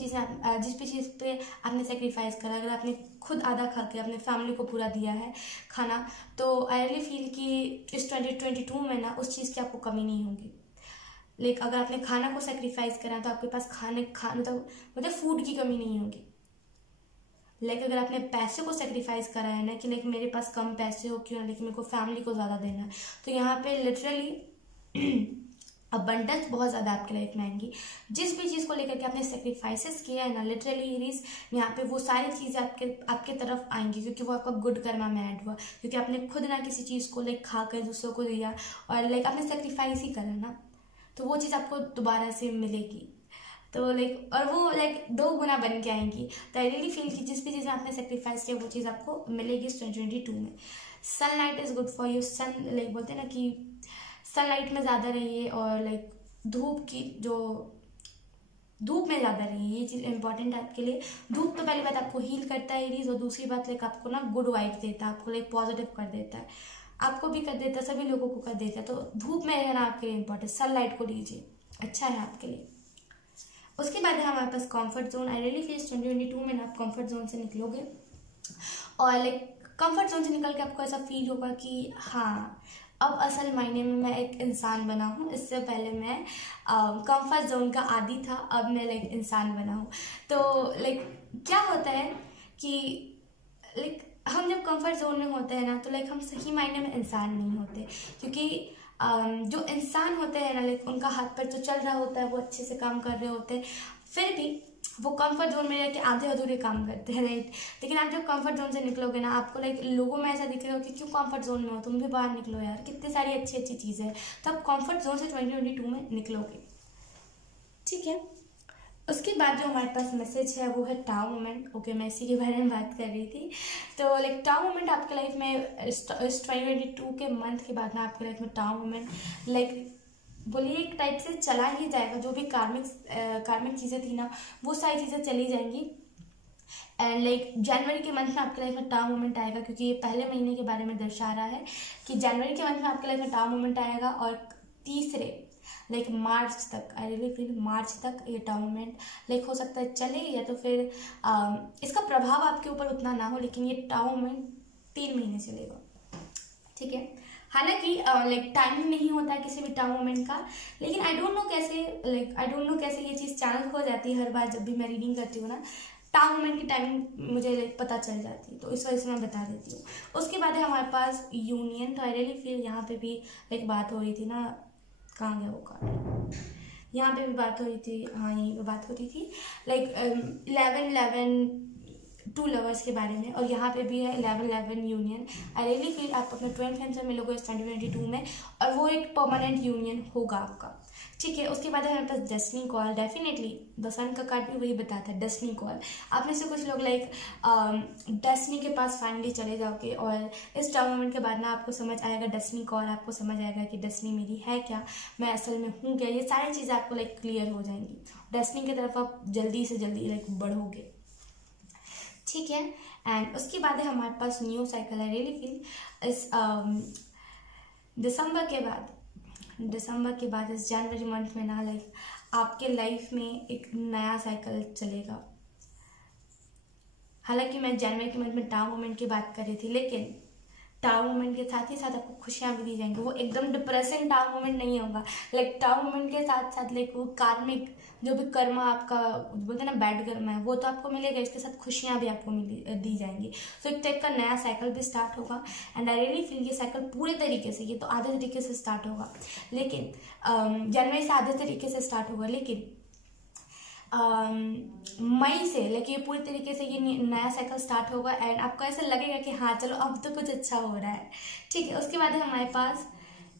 चीज़ पे आपने सेक्रीफाइस करा, अगर आपने खुद आधा खा के अपने फैमिली को पूरा दिया है खाना, तो आई रियली फील कि इस 2022 में ना उस चीज़ की आपको कमी नहीं होगी। लाइक अगर आपने खाना को सेक्रीफाइस करा तो आपके पास मतलब फूड की कमी नहीं होगी। लाइक अगर आपने पैसे को सेक्रीफाइस करा है ना कि लाइक मेरे पास कम पैसे हो क्यों ना, लेकिन मेरे को फैमिली को ज़्यादा देना है, तो यहाँ पे लिटरली अबंडेंस बहुत ज़्यादा आपकी लाइफ में आएंगी। जिस भी चीज़ को लेकर के आपने सेक्रीफाइसेस किया है ना लिटरली एरीज, यहाँ पे वो सारी चीज़ें आपके तरफ आएंगी, क्योंकि वो आपका गुड कर्मा में ऐड हुआ, क्योंकि आपने खुद ना किसी चीज़ को लाइक खा कर दूसरों को दिया और लाइक आपने सेक्रीफाइस ही करा ना, तो वो चीज़ आपको दोबारा से मिलेगी। तो लाइक और वो लाइक 2 गुना बन के आएंगी। तो आई रियली फील कि जिस भी चीज़ आपने सेक्रीफाइस किया वो चीज़ आपको मिलेगी इस 2022 में। Sunlight is good for you. Sun like बोलते हैं ना कि सनलाइट में ज़्यादा रहिए और लाइक धूप में ज़्यादा रहिए, ये चीज़ इंपॉर्टेंट है आपके लिए। धूप तो पहली बात आपको हील करता है एरीज, और दूसरी बात लाइक आपको ना गुड वाइब देता है, आपको लाइक पॉजिटिव कर देता है, आपको भी कर देता है, सभी लोगों को कर देता है। तो धूप में रहना आपके लिए इंपॉर्टेंट, सनलाइट को लीजिए, अच्छा है आपके लिए। उसके बाद है हमारे पास comfort zone. I really feel 2022 में ना आप कंफर्ट जोन से निकलोगे और लाइक कंफर्ट जोन से निकल के आपको ऐसा फील होगा कि हाँ अब असल मायने में मैं एक इंसान बना हूँ। इससे पहले मैं कंफर्ट जोन का आदी था, अब मैं लाइक इंसान बना हूँ। तो लाइक क्या होता है कि लाइक हम जब कंफर्ट जोन में होते हैं ना तो लाइक हम सही मायने में इंसान नहीं होते, क्योंकि जो इंसान होते हैं ना लाइक उनका हाथ पैर तो चल रहा होता है, वो अच्छे से काम कर रहे होते हैं, फिर भी वो कंफर्ट जोन में रह के आधे अधूरे काम करते हैं, राइट। लेकिन आप जब कंफर्ट जोन से निकलोगे ना आपको लाइक लोगों में ऐसा दिखेगा कि क्यों कंफर्ट जोन में हो, तुम भी बाहर निकलो यार, कितनी सारी अच्छी अच्छी चीज़ें हैं। तो आप कंफर्ट जोन से 2022 में निकलोगे, ठीक है। उसके बाद जो हमारे पास मैसेज है वो है टाउ मोमेंट। ओके, मैं इसी के बारे में बात कर रही थी। तो लाइक टाउ मोमेंट आपके लाइफ में इस 2022 के मंथ के बाद ना आपके लाइफ में टाउ मोमेंट लाइक बोलिए एक टाइप से चला ही जाएगा। जो भी कार्मिक चीज़ें थी ना वो सारी चीज़ें चली जाएंगी। एंड लाइक जनवरी के मंथ में आपके लाइफ में टाउ मोमेंट आएगा, क्योंकि ये पहले महीने के बारे में दर्शा रहा है कि जनवरी के मंथ में आपके लाइफ में टाउ मोमेंट आएगा। और तीसरे लाइक मार्च तक, आई रियली फील मार्च तक ये टाउ मोमेंट लाइक हो सकता है चले, या तो फिर इसका प्रभाव आपके ऊपर उतना ना हो, लेकिन ये टाउ मोमेंट 3 महीने चलेगा। ठीक है, हालांकि लाइक टाइमिंग नहीं होता है किसी भी टाउ मोमेंट का, लेकिन आई डोंट नो कैसे ये चीज़ चैनल हो जाती है। हर बार जब भी मैं रीडिंग करती हूँ ना टाउ मोमेंट की टाइमिंग मुझे लाइक पता चल जाती है, तो इस वजह से मैं बता देती हूँ। उसके बाद है हमारे पास यूनियन। तो आई रियली फील यहाँ पे भी लाइक बात हो रही थी ना, कहाँ गया वो कार्ड, यहाँ पे भी बात हो रही थी, हाँ यहीं पे बात हो रही थी लाइक 11-11 2 लवर्स के बारे में। और यहाँ पे भी है 11-11 यूनियन। आई रियली फील आप अपने ट्विन फ्लेम से मिलोगे इस 2022 में, और वो एक परमानेंट यूनियन होगा आपका। ठीक है, उसके बाद है हमारे पास डेस्टिनी कॉल। डेफिनेटली द सन का कार्ड भी वही बताता है, डेस्टिनी कॉल। आप में से कुछ लोग लाइक डेस्टिनी के पास फाइनली चले जाओगे, और इस टाउ मोमेंट के बाद ना आपको समझ आएगा डेस्टिनी कॉल, आपको समझ आएगा कि डेस्टिनी मेरी है क्या, मैं असल में हूँ क्या। ये सारी चीज़ें आपको लाइक क्लियर हो जाएंगी। डेस्टिनी की तरफ आप जल्दी से जल्दी लाइक बढ़ोगे। ठीक है, एंड उसके बाद है हमारे पास new cycle. I really feel इस दिसंबर के बाद इस जनवरी मंथ में ना लाइक आपके लाइफ में एक नया साइकिल चलेगा। हालांकि मैं जनवरी के मंथ में टाउ मोमेंट की बात कर रही थी, लेकिन टाउ मोमेंट के साथ ही साथ आपको खुशियाँ भी दी जाएंगी। वो एकदम डिप्रेसिंग टाउ मोमेंट नहीं होगा। लाइक टाउ मोमेंट के साथ साथ लाइक वो कार्मिक जो भी कर्मा आपका बोलते हैं ना बैड कर्मा है, वो तो आपको मिलेगा, इसके साथ खुशियाँ भी आपको दी जाएंगी। सो एक टाइप का नया साइकिल भी स्टार्ट होगा। एंड आई रियली फील ये साइकिल पूरे तरीके से, ये तो आधे तरीके से स्टार्ट होगा, लेकिन जनवरी से आधे तरीके से स्टार्ट होगा, लेकिन मई से लाइक ये पूरी तरीके से ये नया साइकिल स्टार्ट होगा। एंड आपको ऐसा लगेगा कि हाँ चलो अब तो कुछ अच्छा हो रहा है। ठीक है, उसके बाद है हमारे पास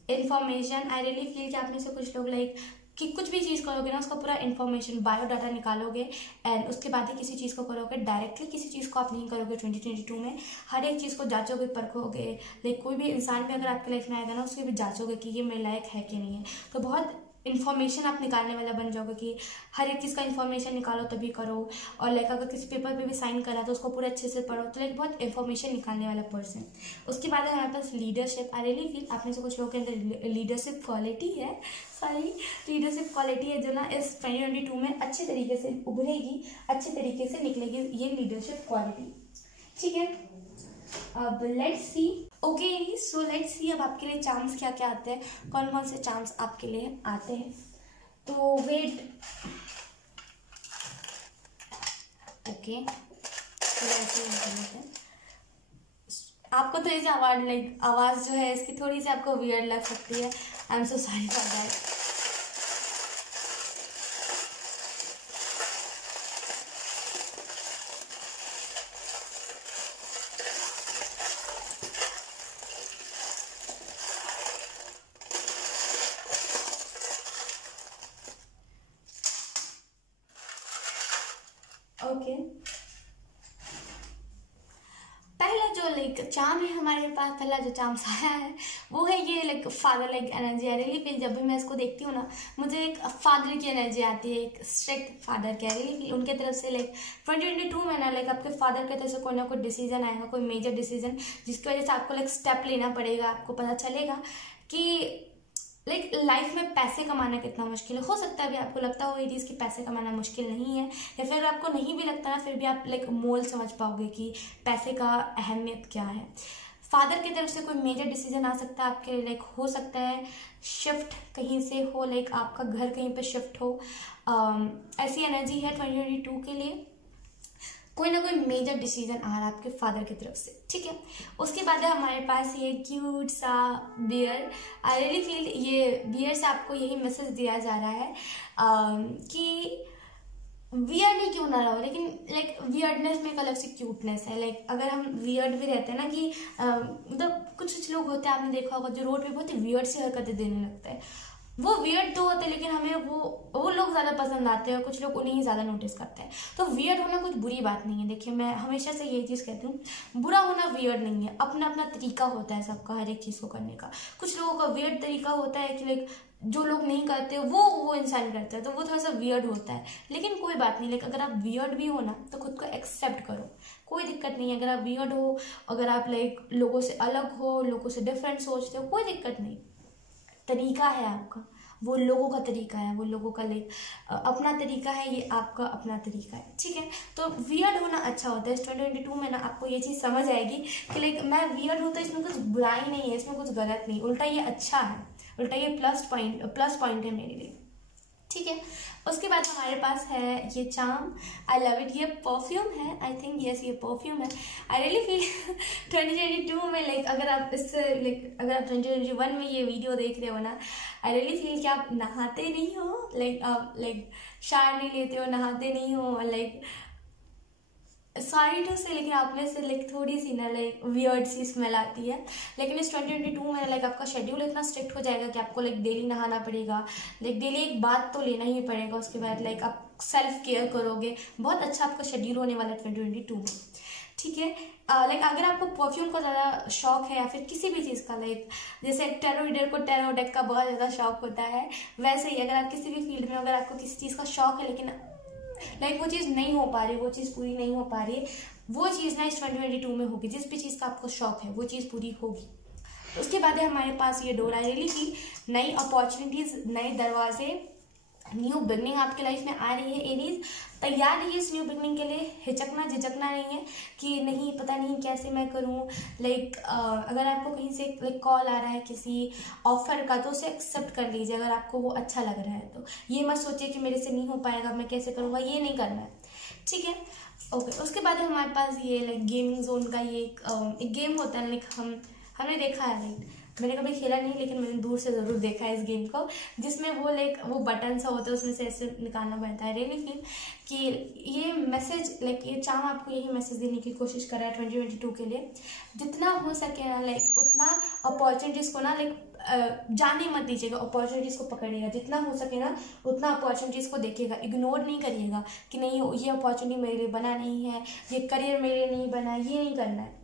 इन्फॉर्मेशन। आई रियली फील कि आप में से कुछ लोग लाइक कि कुछ भी चीज़ करोगे ना उसका पूरा इन्फॉर्मेशन बायोडाटा निकालोगे, एंड उसके बाद ही किसी चीज़ को करोगे। डायरेक्टली किसी चीज़ को आप नहीं करोगे 2022 में। हर एक चीज़ को जांचोगे, परखोगे। लाइक कोई भी इंसान भी अगर आपके लाइफ में आएगा ना उसके भी जांचोगे कि ये मेरे लायक है कि नहीं है। तो बहुत इन्फॉर्मेशन आप निकालने वाला बन जाओगे कि हर एक चीज़ का इन्फॉर्मेशन निकालो तभी करो। और लाइक अगर किसी पेपर पे भी साइन करा तो उसको पूरे अच्छे से पढ़ो। तो लाइक बहुत इन्फॉर्मेशन निकालने वाला पर्सन। उसके बाद है हमारे पास लीडरशिप। आई रियली फील आप में से कुछ लोगों के अंदर लीडरशिप क्वालिटी है जो ना इस 2022 में अच्छे तरीके से उभरेगी, अच्छे तरीके से निकलेगी ये लीडरशिप क्वालिटी। ठीक है, अब let's see. Okay, so let's see अब आपके लिए चार्म्स क्या क्या आते हैं, कौन कौन से चार्म्स आपके लिए आते हैं। तो वेट, ओके, आपको थोड़ी सी आवाज़ जो है इसकी थोड़ी सी आपको वियर्ड लग सकती है। आई am so sorry for that. Okay, पहला जो लाइक चार्म है हमारे पास, पहला जो चार्म आया है वो है ये लाइक फादर लाइक एनर्जी। आई रियली फील जब भी मैं इसको देखती हूँ ना मुझे एक फादर की एनर्जी आती है, एक स्ट्रिक्ट फादर की। आई रियली फील उनके तरफ से लाइक 2022 में ना लाइक आपके फादर की तरफ से कोई ना कोई डिसीजन आएगा, कोई मेजर डिसीजन, जिसकी वजह से आपको लाइक स्टेप लेना पड़ेगा। आपको पता चलेगा कि लाइक लाइफ में पैसे कमाना कितना मुश्किल है। हो सकता है अभी आपको लगता हो ये चीज़ कि पैसे कमाना मुश्किल नहीं है, या फिर आपको नहीं भी लगता ना फिर भी आप लाइक मोल समझ पाओगे कि पैसे का अहमियत क्या है। फादर की तरफ से कोई मेजर डिसीजन आ सकता है आपके लिए। लाइक हो सकता है शिफ्ट कहीं से हो, लाइक आपका घर कहीं पे शिफ्ट हो। ऐसी एनर्जी है 2022 के लिए। कोई ना कोई मेजर डिसीजन आ रहा है आपके फादर की तरफ से। ठीक है, उसके बाद है हमारे पास ये क्यूट सा बियर। आई रियली फील ये बियर से आपको यही मैसेज दिया जा रहा है कि वियर्ड ही क्यों ना रहो, लेकिन लाइक वियर्डनेस में एक अलग से क्यूटनेस है। लाइक अगर हम वियर्ड भी रहते हैं ना कि मतलब कुछ लोग होते हैं, आपने देखा होगा जो रोड पे बहुत ही वियर्ड सी हरकतें देने लगते हैं, वो वियर्ड तो होते हैं लेकिन हमें वो लोग ज़्यादा पसंद आते हैं और कुछ लोग उन्हें ही ज़्यादा नोटिस करते हैं। तो वियर्ड होना कुछ बुरी बात नहीं है। देखिए मैं हमेशा से ये चीज़ कहती हूँ, बुरा होना वियर्ड नहीं है, अपना अपना तरीका होता है सबका हर एक चीज़ को करने का। कुछ लोगों का वियर्ड तरीका होता है कि लाइक जो लोग नहीं करते वो इंसान करता है, तो वो थोड़ा सा वियर्ड होता है। लेकिन कोई बात नहीं, लेकिन अगर आप वियर्ड भी हो ना तो खुद को एक्सेप्ट करो, कोई दिक्कत नहीं है। अगर आप वियर्ड हो, अगर आप लाइक लोगों से अलग हो, लोगों से डिफरेंट सोचते हो, कोई दिक्कत नहीं। तरीका है आपका, वो लोगों का तरीका है, वो लोगों का लाइक अपना तरीका है, ये आपका अपना तरीका है, ठीक है। तो वियर्ड होना अच्छा होता है। इस 2022 में ना आपको ये चीज़ समझ आएगी कि लाइक मैं वियर्ड हूँ तो इसमें कुछ बुराई नहीं है, इसमें कुछ गलत नहीं, उल्टा ये अच्छा है, उल्टा ये प्लस पॉइंट है मेरे लिए, ठीक है। उसके बाद हमारे पास है ये चार्म, आई लव इट। ये परफ्यूम है, आई थिंक यस ये परफ्यूम है। आई रियली फील 2022 में लाइक अगर आप 2021 में ये वीडियो देख रहे हो ना, आई रियली फील कि आप नहाते नहीं हो, लाइक आप लाइक शावर नहीं लेते हो, नहाते नहीं हो, लाइक सॉरी टू से, लेकिन आप में से लाइक थोड़ी सी ना लाइक वियर्ड सी स्मेल आती है। लेकिन इस 2022 में लाइक आपका शेड्यूल इतना स्ट्रिक्ट हो जाएगा कि आपको लाइक डेली नहाना पड़ेगा, लाइक डेली एक बात तो लेना ही पड़ेगा। उसके बाद लाइक आप सेल्फ केयर करोगे, बहुत अच्छा आपका शेड्यूल होने वाला है 2022 में, ठीक है। लाइक अगर आपको परफ्यूम का ज़्यादा शौक है या फिर किसी भी चीज़ का, लाइक जैसे एक टेरो रीडर को टेरो डेक का बहुत ज़्यादा शौक होता है, वैसे ही अगर आप किसी भी फील्ड में अगर आपको किसी चीज़ का शौक है लेकिन लाइक वो चीज़ नहीं हो पा रही, वो चीज़ पूरी नहीं हो पा रही, वो चीज़ ना इस 2022 में होगी। जिस भी चीज़ का आपको शौक है वो चीज़ पूरी होगी। उसके बाद है हमारे पास ये डोर, आई रियली फील नई अपॉर्चुनिटीज़, नए दरवाजे, न्यू बिगनिंग आपके लाइफ में आ रही है। एरीज तैयार रहिए इस न्यू बिगनिंग के लिए, हिचकना झिझकना नहीं है कि नहीं पता नहीं कैसे मैं करूं। लाइक अगर आपको कहीं से लाइक कॉल आ रहा है किसी ऑफर का तो उसे एक्सेप्ट कर लीजिए अगर आपको वो अच्छा लग रहा है तो। ये मत सोचिए कि मेरे से नहीं हो पाएगा, मैं कैसे करूँगा, ये नहीं करना है, ठीक है। ओके, उसके बाद हमारे पास ये लाइक गेमिंग जोन का ये एक गेम होता है, लाइक हमने देखा है, लाइक मैंने कभी खेला नहीं लेकिन मैंने दूर से ज़रूर देखा है इस गेम को, जिसमें वो लाइक वो बटन सा होता है उसमें से ऐसे निकालना पड़ता है। रियली फील कि ये मैसेज लाइक ये चार्म आपको यही मैसेज देने की कोशिश कर रहा है 2022 के लिए। जितना हो सके ना लाइक उतना अपॉर्चुनिटीज़ को ना लाइक जाने मत दीजिएगा, अपॉर्चुनिटीज़ को पकड़िएगा, जितना हो सके ना उतना अपॉर्चुनिटीज़ को देखिएगा, इग्नोर नहीं करिएगा कि नहीं ये अपॉर्चुनिटी मेरे लिए बना नहीं है, ये करियर मेरे लिए नहीं बना, ये नहीं करना है।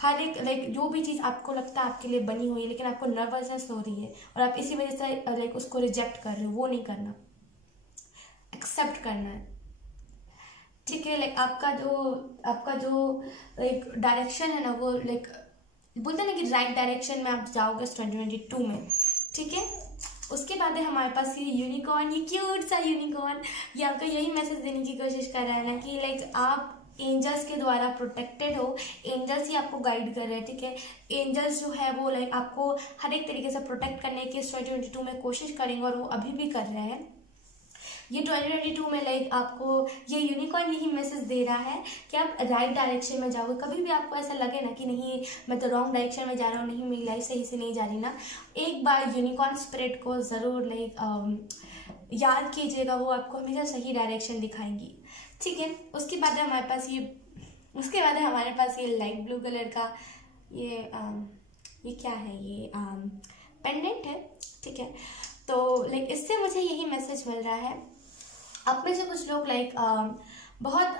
हर एक लाइक जो भी चीज़ आपको लगता है आपके लिए बनी हुई है लेकिन आपको नर्वसनेस हो रही है और आप इसी वजह से लाइक उसको रिजेक्ट कर रहे हो, वो नहीं करना, एक्सेप्ट करना है, ठीक है। लाइक आपका जो लाइक डायरेक्शन है ना वो लाइक बोलते हैं ना कि राइट डायरेक्शन में आप जाओगे 2022 में, ठीक है। उसके बाद है हमारे पास ये यूनिकॉर्न, ये क्यूट सा यूनिकॉर्न, ये आपको यही मैसेज देने की कोशिश कर रहा है ना कि लाइक आप एंजल्स के द्वारा प्रोटेक्टेड हो, एंजल्स ही आपको गाइड कर रहे हैं, ठीक है। एंजल्स जो है वो लाइक आपको हर एक तरीके से प्रोटेक्ट करने की 2022 में कोशिश करेंगे और वो अभी भी कर रहे हैं। ये 2022 में लाइक आपको ये यूनिकॉर्न यही मैसेज दे रहा है कि आप राइट डायरेक्शन में जाओगे। कभी भी आपको ऐसा लगे ना कि नहीं मैं तो रॉन्ग डायरेक्शन में जा रहा हूँ, नहीं मेरी लाइफ सही से नहीं जा रही ना, एक बार यूनिकॉर्न स्पिरिट को ज़रूर लाइक याद कीजिएगा, वो आपको हमेशा सही डायरेक्शन दिखाएंगी, ठीक है। उसके बाद है हमारे पास ये लाइट ब्लू कलर का ये क्या है, ये पेंडेंट है, ठीक है। तो लाइक इससे मुझे यही मैसेज मिल रहा है। आप में से कुछ लोग लाइक बहुत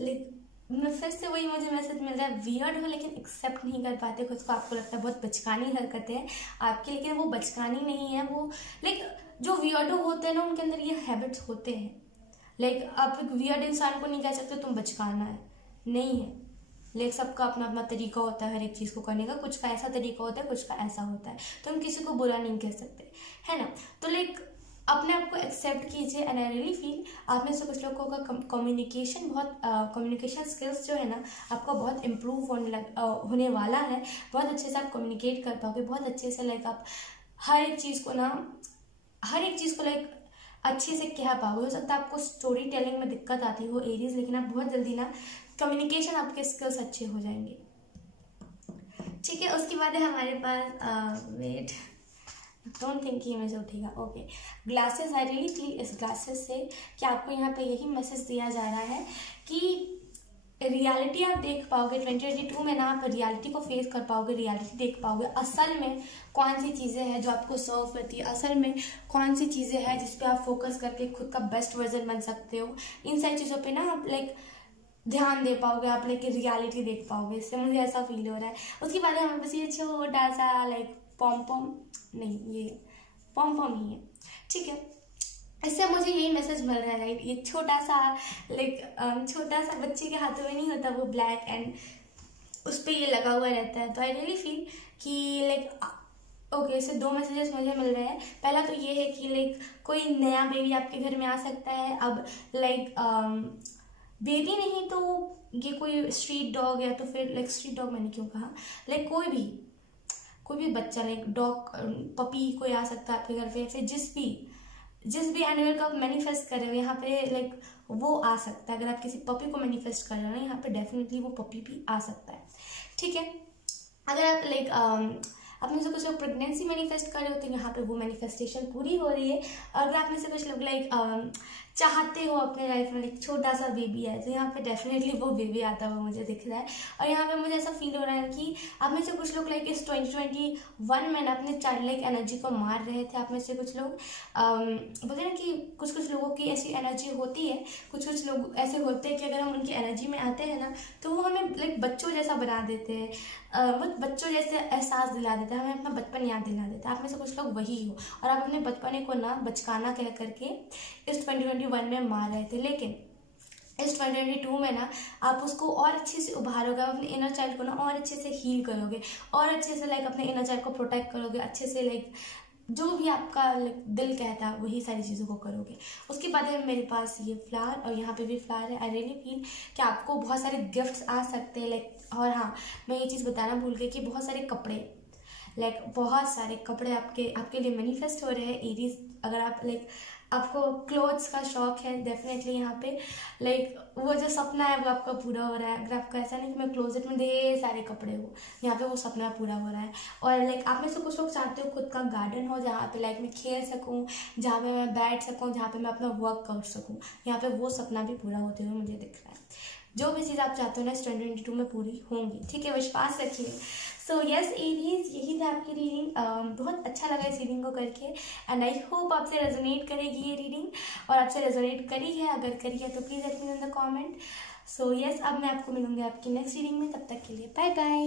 लाइक फिर से वही मुझे मैसेज मिल रहा है, वियर्ड हो लेकिन एक्सेप्ट नहीं कर पाते खुद को, आपको लगता है बहुत बचकानी हरकतें हैं आपकी, लेकिन वो बचकानी नहीं है। वो लाइक जो वियर्डो होते हैं ना उनके अंदर ये हैबिट्स होते हैं। लाइक आप एक वियर्ड इंसान को नहीं कह सकते तुम बचकाना है, नहीं है। लाइक सबका अपना अपना तरीका होता है हर एक चीज़ को करने का, कुछ का ऐसा तरीका होता है, कुछ का ऐसा होता है, तो हम किसी को बुरा नहीं कह सकते, है ना। तो लाइक अपने आप को एक्सेप्ट कीजिए। एंड आई रियली फील आप में से कुछ लोगों का कम्युनिकेशन स्किल्स जो है ना आपका बहुत इम्प्रूव होने वाला है। बहुत अच्छे से आप कम्युनिकेट कर पाओगे, बहुत अच्छे से लाइक आप हर एक चीज़ को लाइक अच्छे से कह पाओगे। हो सकता है आपको स्टोरी टेलिंग में दिक्कत आती हो एरीज, लेकिन आप बहुत जल्दी ना कम्युनिकेशन आपके स्किल्स अच्छे हो जाएंगे, ठीक है। उसके बाद है हमारे पास वेट डोंट थिंक ये में से उठेगा, ओके, ग्लासेस। आई रियली फील इस ग्लासेस से कि आपको यहाँ पे यही मैसेज दिया जा रहा है कि रियलिटी आप देख पाओगे 2022 में ना, आप रियलिटी को फेस कर पाओगे, रियलिटी देख पाओगे असल में कौन सी चीज़ें हैं जो आपको सर्व करती है, असल में कौन सी चीज़ें हैं जिस पे आप फोकस करके खुद का बेस्ट वर्जन बन सकते हो। इन सारी चीज़ों पे ना आप लाइक ध्यान दे पाओगे, आप लाइक रियलिटी देख पाओगे। इससे मुझे ऐसा फील हो रहा है। उसके बाद हमें बस ये छोटा सा लाइक पॉम पॉम, नहीं ये पॉम पॉम ही है, ठीक है। इससे मुझे यही मैसेज मिल रहा है, राइट। ये छोटा सा लाइक छोटा सा बच्चे के हाथों में नहीं होता वो ब्लैक एंड उस पर ये लगा हुआ रहता है। तो आई रियली फील कि लाइक ओके, इससे दो मैसेजेस मुझे मिल रहे हैं। पहला तो ये है कि लाइक कोई नया बेबी आपके घर में आ सकता है। अब लाइक बेबी नहीं तो ये कोई स्ट्रीट डॉग या तो फिर लाइक स्ट्रीट डॉग मैंने क्यों कहा, लाइक कोई भी बच्चा लाइक डॉग पपी कोई आ सकता है आपके घर पे, फिर जिस भी एनिमल को आप मैनिफेस्ट कर रहे हो यहाँ पे लाइक वो आ सकता है। अगर आप किसी पपी को मैनिफेस्ट कर रहे हो ना, यहाँ पे डेफिनेटली वो पपी भी आ सकता है, ठीक है। अगर आप लाइक आप में से कुछ लोग प्रेगनेंसी मैनिफेस्ट कर रहे हो तो यहाँ पे वो मैनिफेस्टेशन पूरी हो रही है। अगर आप में से कुछ लोग लाइक चाहते हो अपने लाइफ में एक छोटा सा बेबी है तो यहाँ पे डेफिनेटली वो बेबी आता हुआ मुझे दिख रहा है। और यहाँ पे मुझे ऐसा फील हो रहा है कि आप में से कुछ लोग लाइक इस 2021 में ना अपने चाइल्ड लाइक एनर्जी को मार रहे थे। आप में से कुछ लोग बोलते हैं कि कुछ लोगों की ऐसी एनर्जी होती है, कुछ लोग ऐसे होते हैं कि अगर हम उनकी एनर्जी में आते हैं ना तो वो हमें लाइक बच्चों जैसा बना देते हैं, बच्चों जैसे एहसास दिला देता है, हमें अपना बचपन याद दिला देता है। आप में से कुछ लोग वही हो और आप अपने बचपने को ना बचकाना कह करके इस 2021 में मार रहे थे। लेकिन इस 2022 में ना आप उसको और अच्छे से उभारोगे, अपने इनर चाइल्ड को ना और अच्छे से हील करोगे और अच्छे से लाइक अपने इनर चाइल्ड को प्रोटेक्ट करोगे, अच्छे से लाइक जो भी आपका दिल कहता है वही सारी चीज़ों को करोगे। उसके बाद है मेरे पास ये फ्लावर और यहाँ पे भी फ्लावर है। आई रियली फील कि आपको बहुत सारे गिफ्ट्स आ सकते हैं लाइक। और हाँ, मैं ये चीज़ बताना भूल गई कि बहुत सारे कपड़े लाइक बहुत सारे कपड़े आपके लिए मैनिफेस्ट हो रहे हैं एरीज। अगर आप लाइक आपको क्लोथ्स का शौक है डेफिनेटली यहाँ पे लाइक वो जो सपना है वो आपका पूरा हो रहा है। अगर आपका ऐसा नहीं कि मैं क्लोजेट में ढेर सारे कपड़े हो, यहाँ पे वो सपना पूरा हो रहा है। और लाइक आप में से कुछ लोग चाहते हो खुद का गार्डन हो जहाँ पे लाइक मैं खेल सकूँ, जहाँ पे मैं बैठ सकूँ, जहाँ पे मैं अपना वर्क कर सकूँ, यहाँ पे वो सपना भी पूरा होते हुए मुझे दिख रहा है। जो भी चीज़ आप चाहते हो ना इस 2022 में पूरी होंगी, ठीक है, विश्वास रखिए। सो यस एरीज, यही था आपकी रीडिंग। बहुत अच्छा लगा इस रीडिंग को करके एंड आई होप आपसे रेजोनेट करेगी ये रीडिंग। और आपसे रेजोनेट करी है, अगर करी है तो please let me know in the comment. So yes, अब मैं आपको मिलूंगी आपकी नेक्स्ट रीडिंग में। तब तक के लिए बाय बाय।